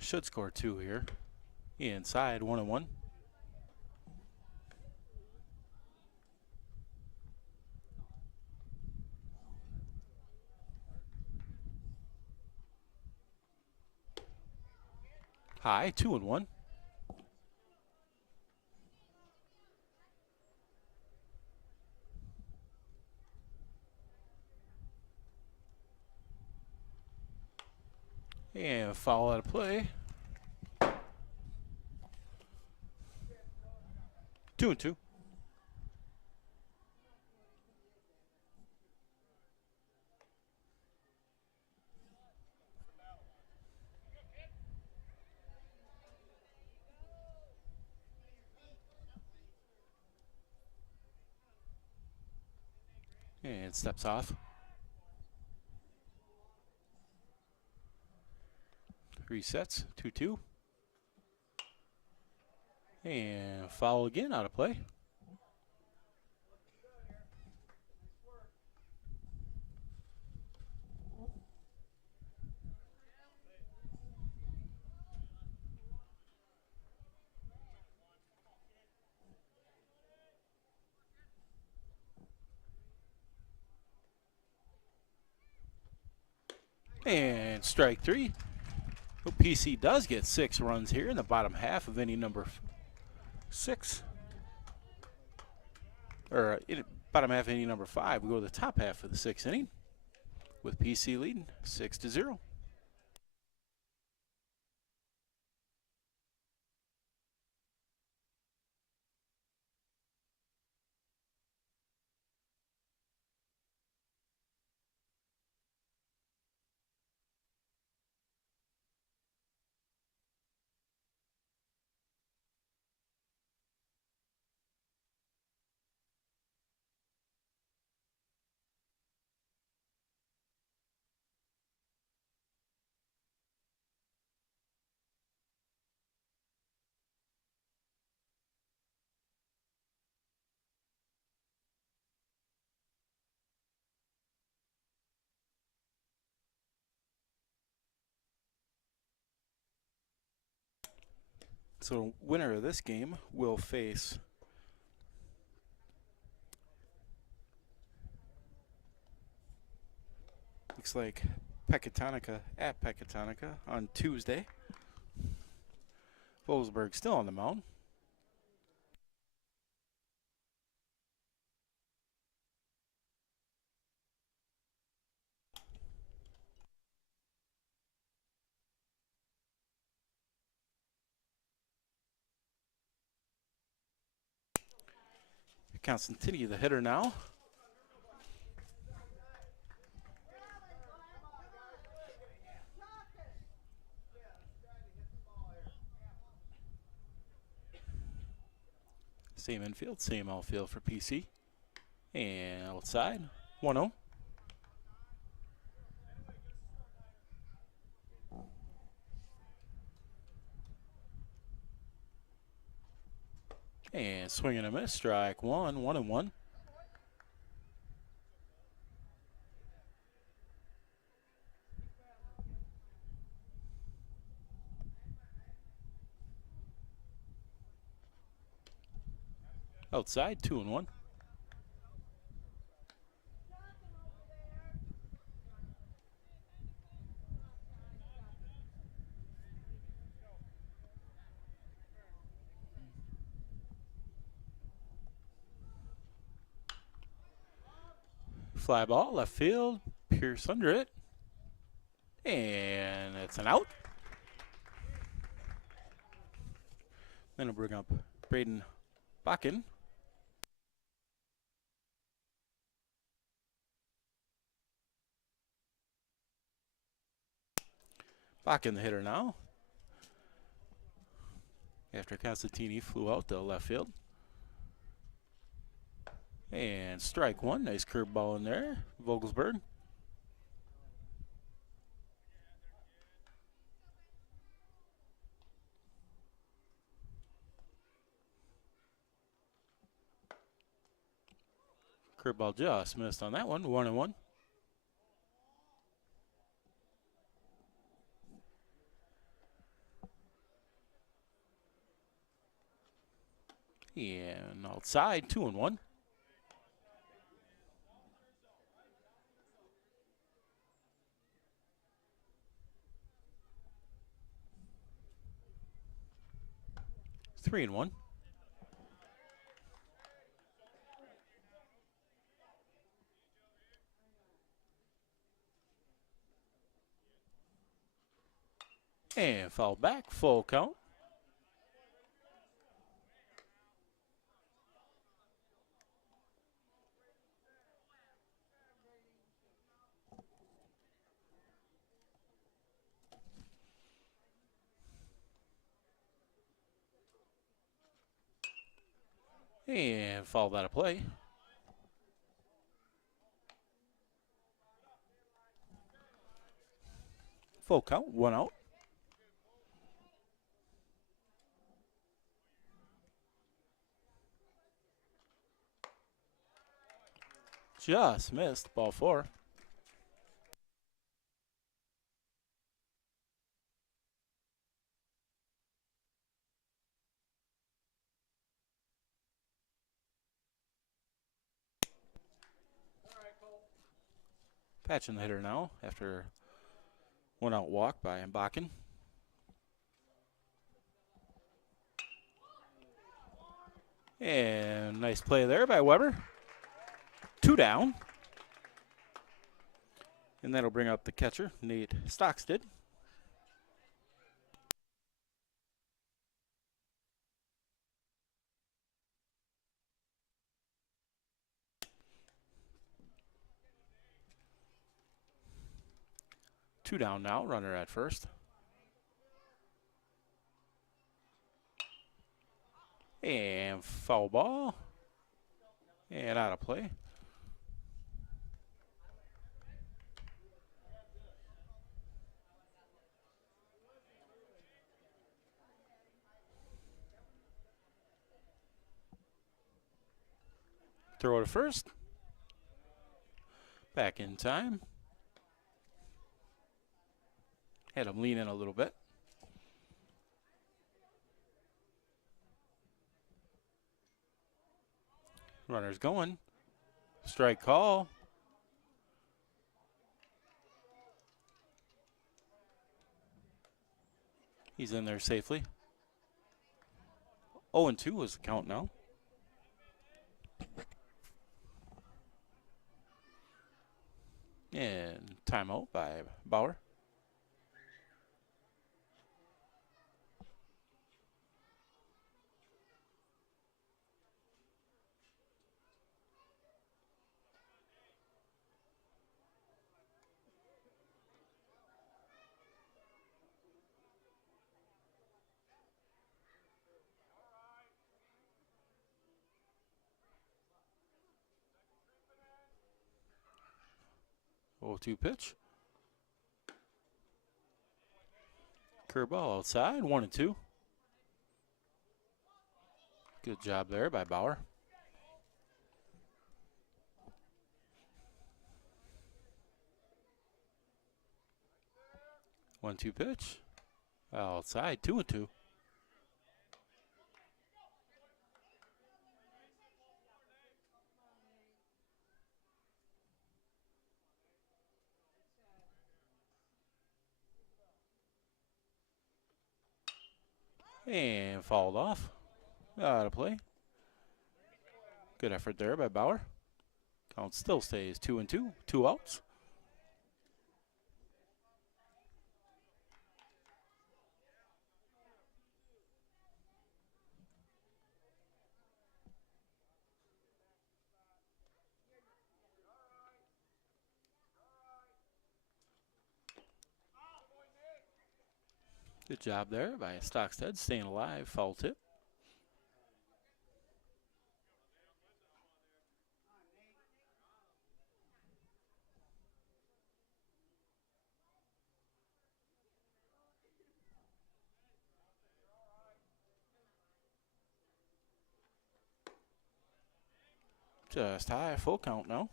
should score 2 here. Inside, 1-1. High, 2-1. And foul out of play. 2-2. And steps off. Resets, 2-2. And foul again, out of play. And strike 3. PC does get 6 runs here in the bottom half of inning number 6. Or bottom half of inning number 5. We go to the top half of the 6th inning with PC leading 6-0. So winner of this game will face looks like Pecatonica at Pecatonica on Tuesday. Vogelsberg still on the mound. Constantini, the hitter now. Same infield, same outfield for PC. And outside, 1-0. And swing and a miss, strike 1, 1-1. Outside, 2-1. Fly ball, left field, Pierce under it. And it's an out. Then we'll bring up Braden Bakken. Bakken the hitter now. After Constantini flew out to left field. And strike 1, nice curveball in there, Vogelsberg. Curveball just missed on that one, 1-1. And outside, 2-1. 3-1. And foul back, full count. And fouled out of play. Full count, 1 out. Just missed, ball 4. Patching the hitter now after 1 out walk by Bakken. And nice play there by Weber. 2 down. And that'll bring up the catcher, Nate Stockstead. Two down now, runner at first. And foul ball. And out of play. Throw to first. Back in time. Had him lean in a little bit. Runner's going. Strike call. He's in there safely. 0-2 is the count now. And timeout by Bauer. Oh, 2 pitch. Curveball outside, 1-2. Good job there by Bauer. One-two pitch. Outside, 2-2. And fouled off. Out of play. Good effort there by Bauer. Count still stays 2-2. 2 outs. Good job there by Stockstead, staying alive. Foul tip. Just high, full count now.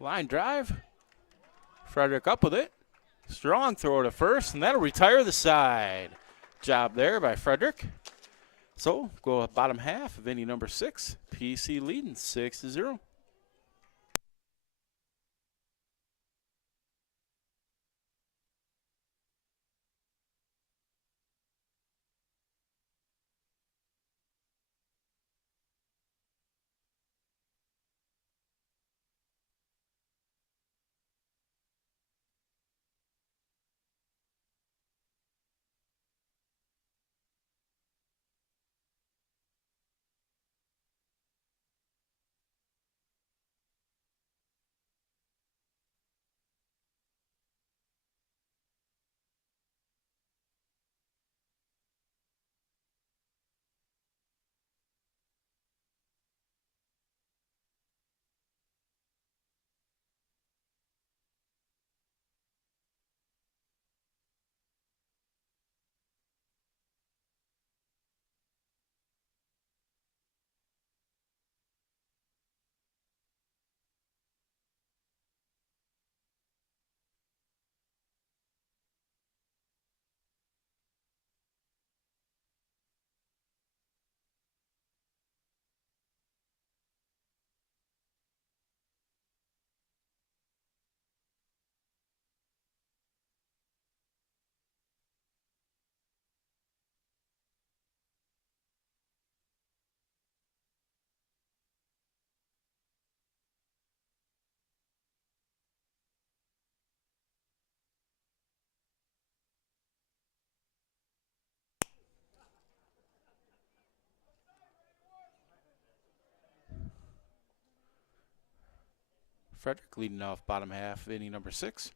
Line drive. Frederick up with it. Strong throw to first, and that'll retire the side. Job there by Frederick. So, go bottom half of inning number 6. PC leading 6-0. Frederick leading off bottom half of inning number 6.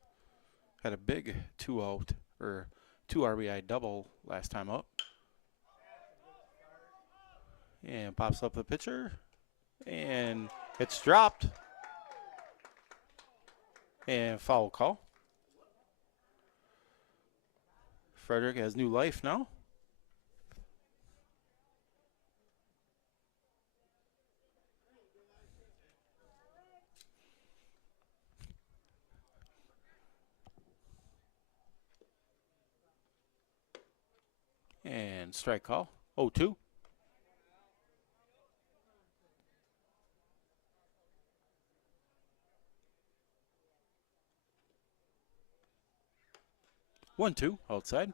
Had a big 2-out or 2 RBI double last time up. And pops up the pitcher. And it's dropped. And foul call. Frederick has new life now. And strike call. 0-2. One, two, outside.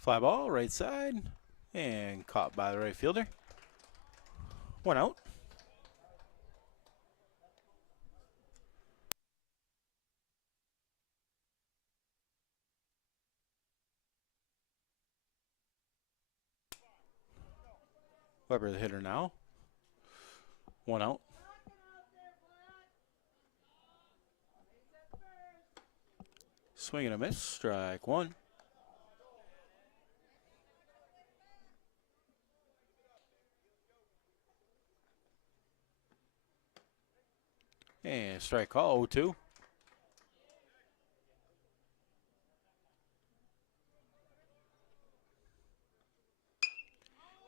Fly ball, right side, and caught by the right fielder. 1 out. Weber the hitter now. 1 out. Swing and a miss, strike 1. And strike call, 0-2.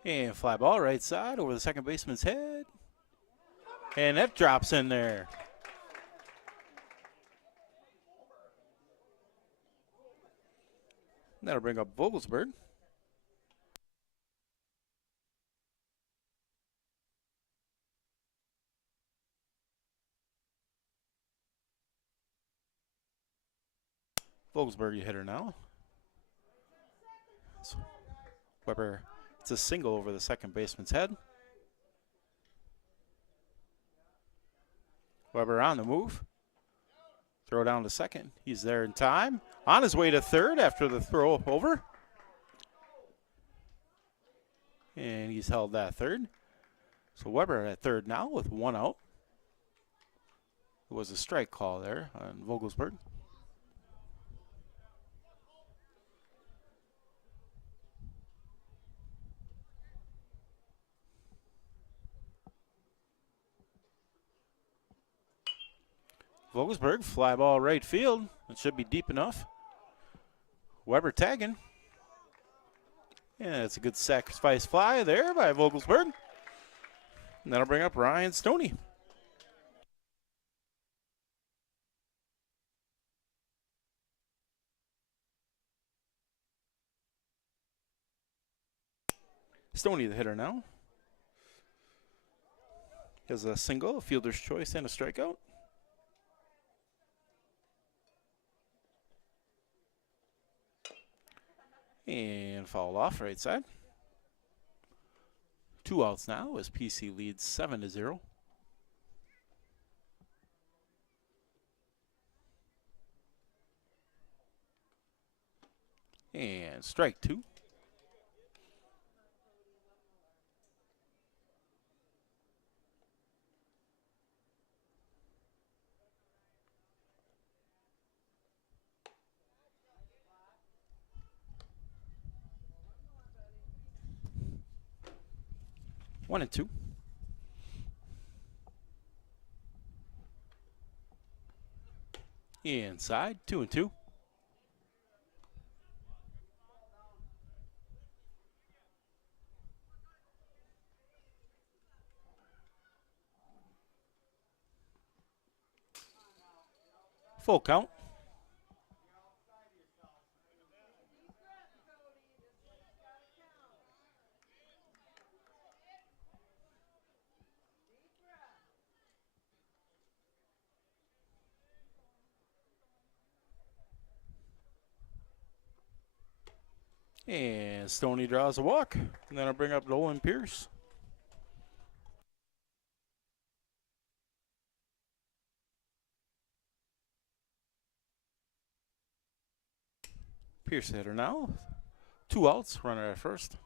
And fly ball right side over the second baseman's head. And that drops in there. That'll bring up Vogelsberg. Vogelsberg, your hitter now. So Weber, it's a single over the second baseman's head. Weber on the move. Throw down to second. He's there in time. On his way to third after the throw over. And he's held that third. So Weber at third now with 1 out. It was a strike call there on Vogelsberg. Vogelsberg, fly ball right field. It should be deep enough. Weber tagging. Yeah, it's a good sacrifice fly there by Vogelsberg. And that'll bring up Ryan Stoney. Stoney the hitter now. He has a single, a fielder's choice, and a strikeout. And foul off right side. 2 outs now as PC leads 7-0. And strike 2. One and two. Inside, 2-2. Full count. And Stoney draws a walk. And then I'll bring up Nolan Pierce. Pierce the hitter now. 2 outs, runner at first.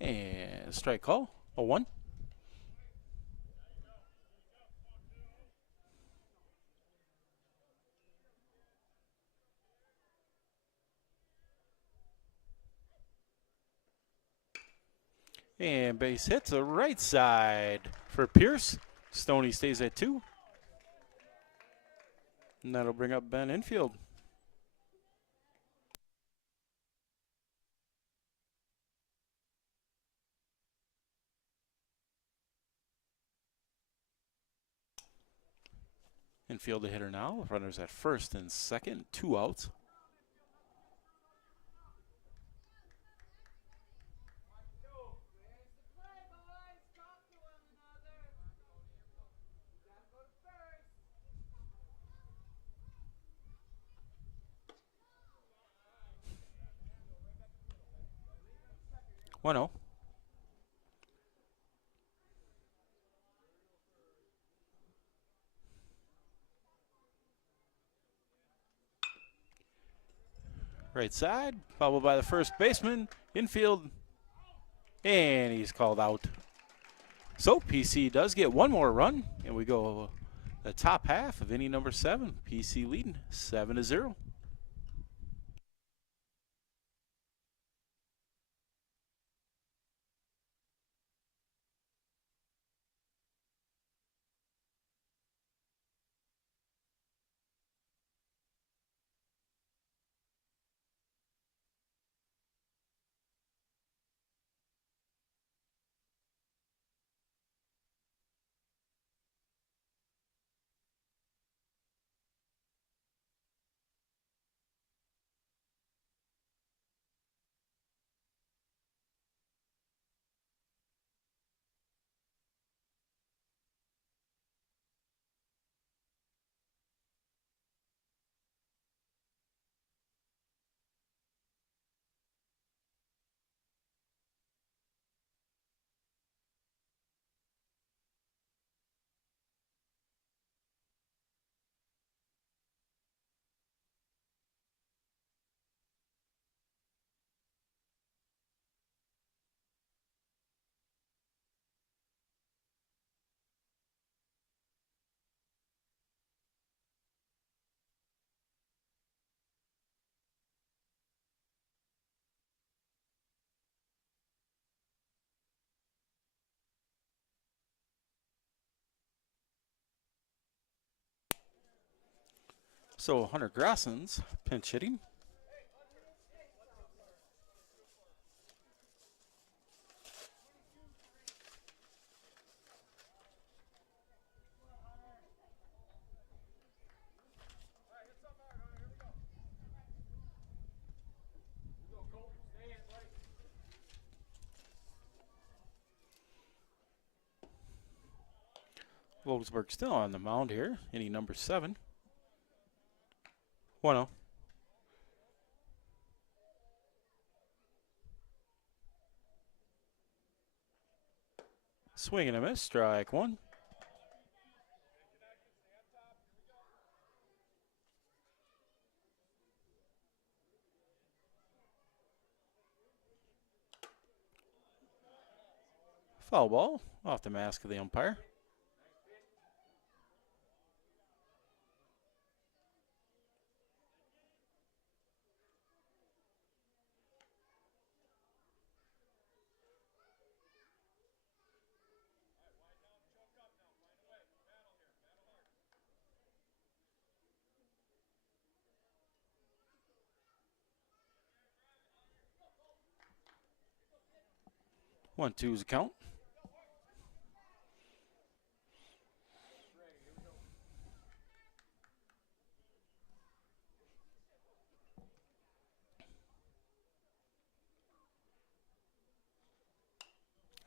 And strike call, 0-1. And base hit to right side for Pierce. Stoney stays at 2. And that'll bring up Ben infield. Infield the hitter now. Runners at first and second. 2 outs. One 0. Right side, fouled by the first baseman. Infield, and he's called out. So PC does get one more run, and we go the top half of inning number 7. PC leading 7-0. So Hunter Grassens pinch hitting. Vogelsberg still on the mound here, inning number 7. 1-0. Swing and a miss, strike 1. Foul ball off the mask of the umpire. One, two's a count.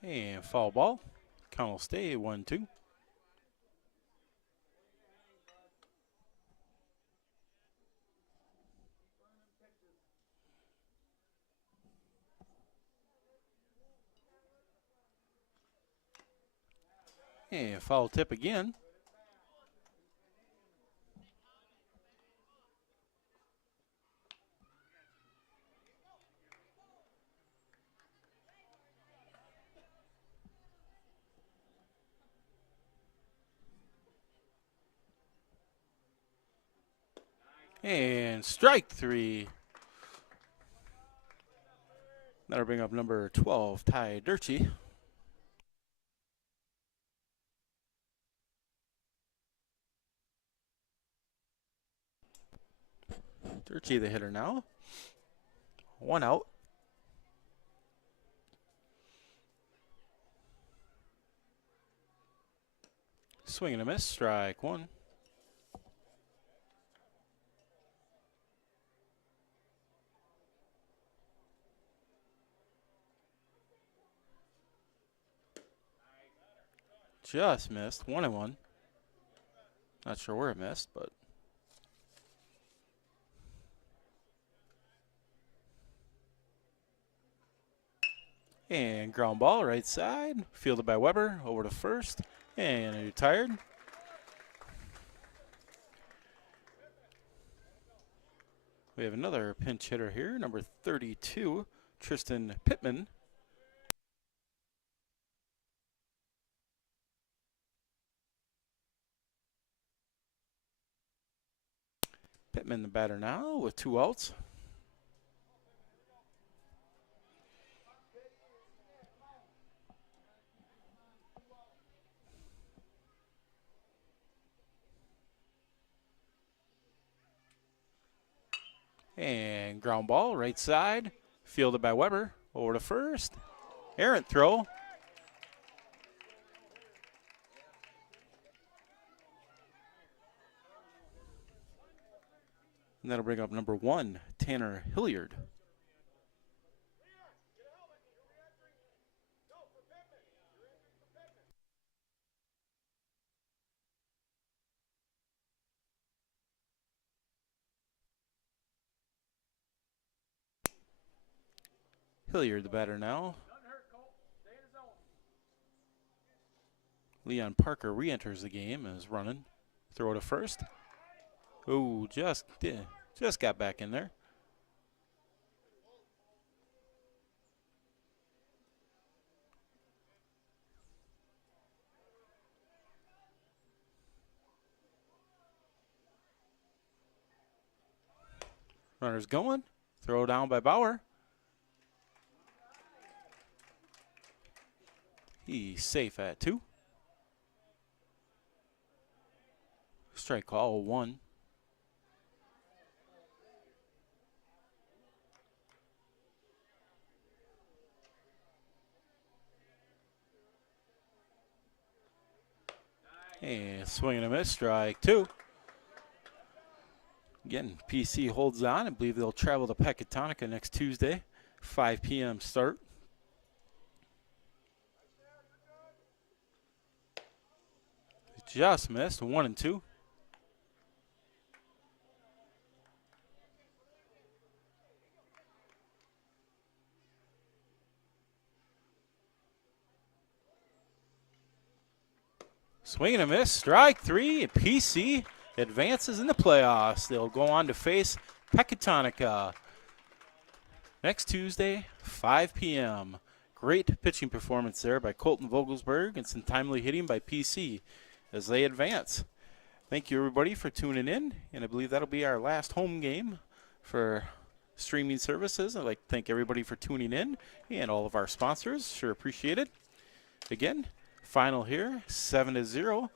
And foul ball. Count will stay 1-2. And foul tip again. And strike 3. That'll bring up number 12, Ty Durchie. Durchie the hitter now. 1 out. Swing and a miss, strike 1. Just missed, 1-1. Not sure where it missed, but. And ground ball, right side, fielded by Weber, over to first, and retired. We have another pinch hitter here, number 32, Tristan Pittman. Pittman the batter now with 2 outs. And ground ball, right side, fielded by Weber, over to first. Errant throw. And that'll bring up number 1, Tanner Hilliard. Hilliard the batter now. Leon Parker re-enters the game and is running. Throw to first. Oh, just got back in there. Runner's going. Throw down by Bauer. He's safe at 2. Strike call 1. And swing and a miss, strike 2. Again, PC holds on. I believe they'll travel to Pecatonica next Tuesday, 5 p.m. start. Just missed, 1-2. Swing and a miss, strike 3. PC advances in the playoffs. They'll go on to face Pecatonica next Tuesday, 5 p.m. Great pitching performance there by Colton Vogelsberg and some timely hitting by PC as they advance. Thank you, everybody, for tuning in, and I believe that'll be our last home game for streaming services. I'd like to thank everybody for tuning in and all of our sponsors. Sure appreciate it. Again, final here, 7-0.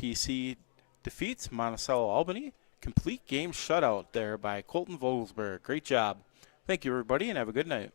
PC defeats Monticello Albany. Complete game shutout there by Colton Vogelsberg. Great job. Thank you, everybody, and have a good night.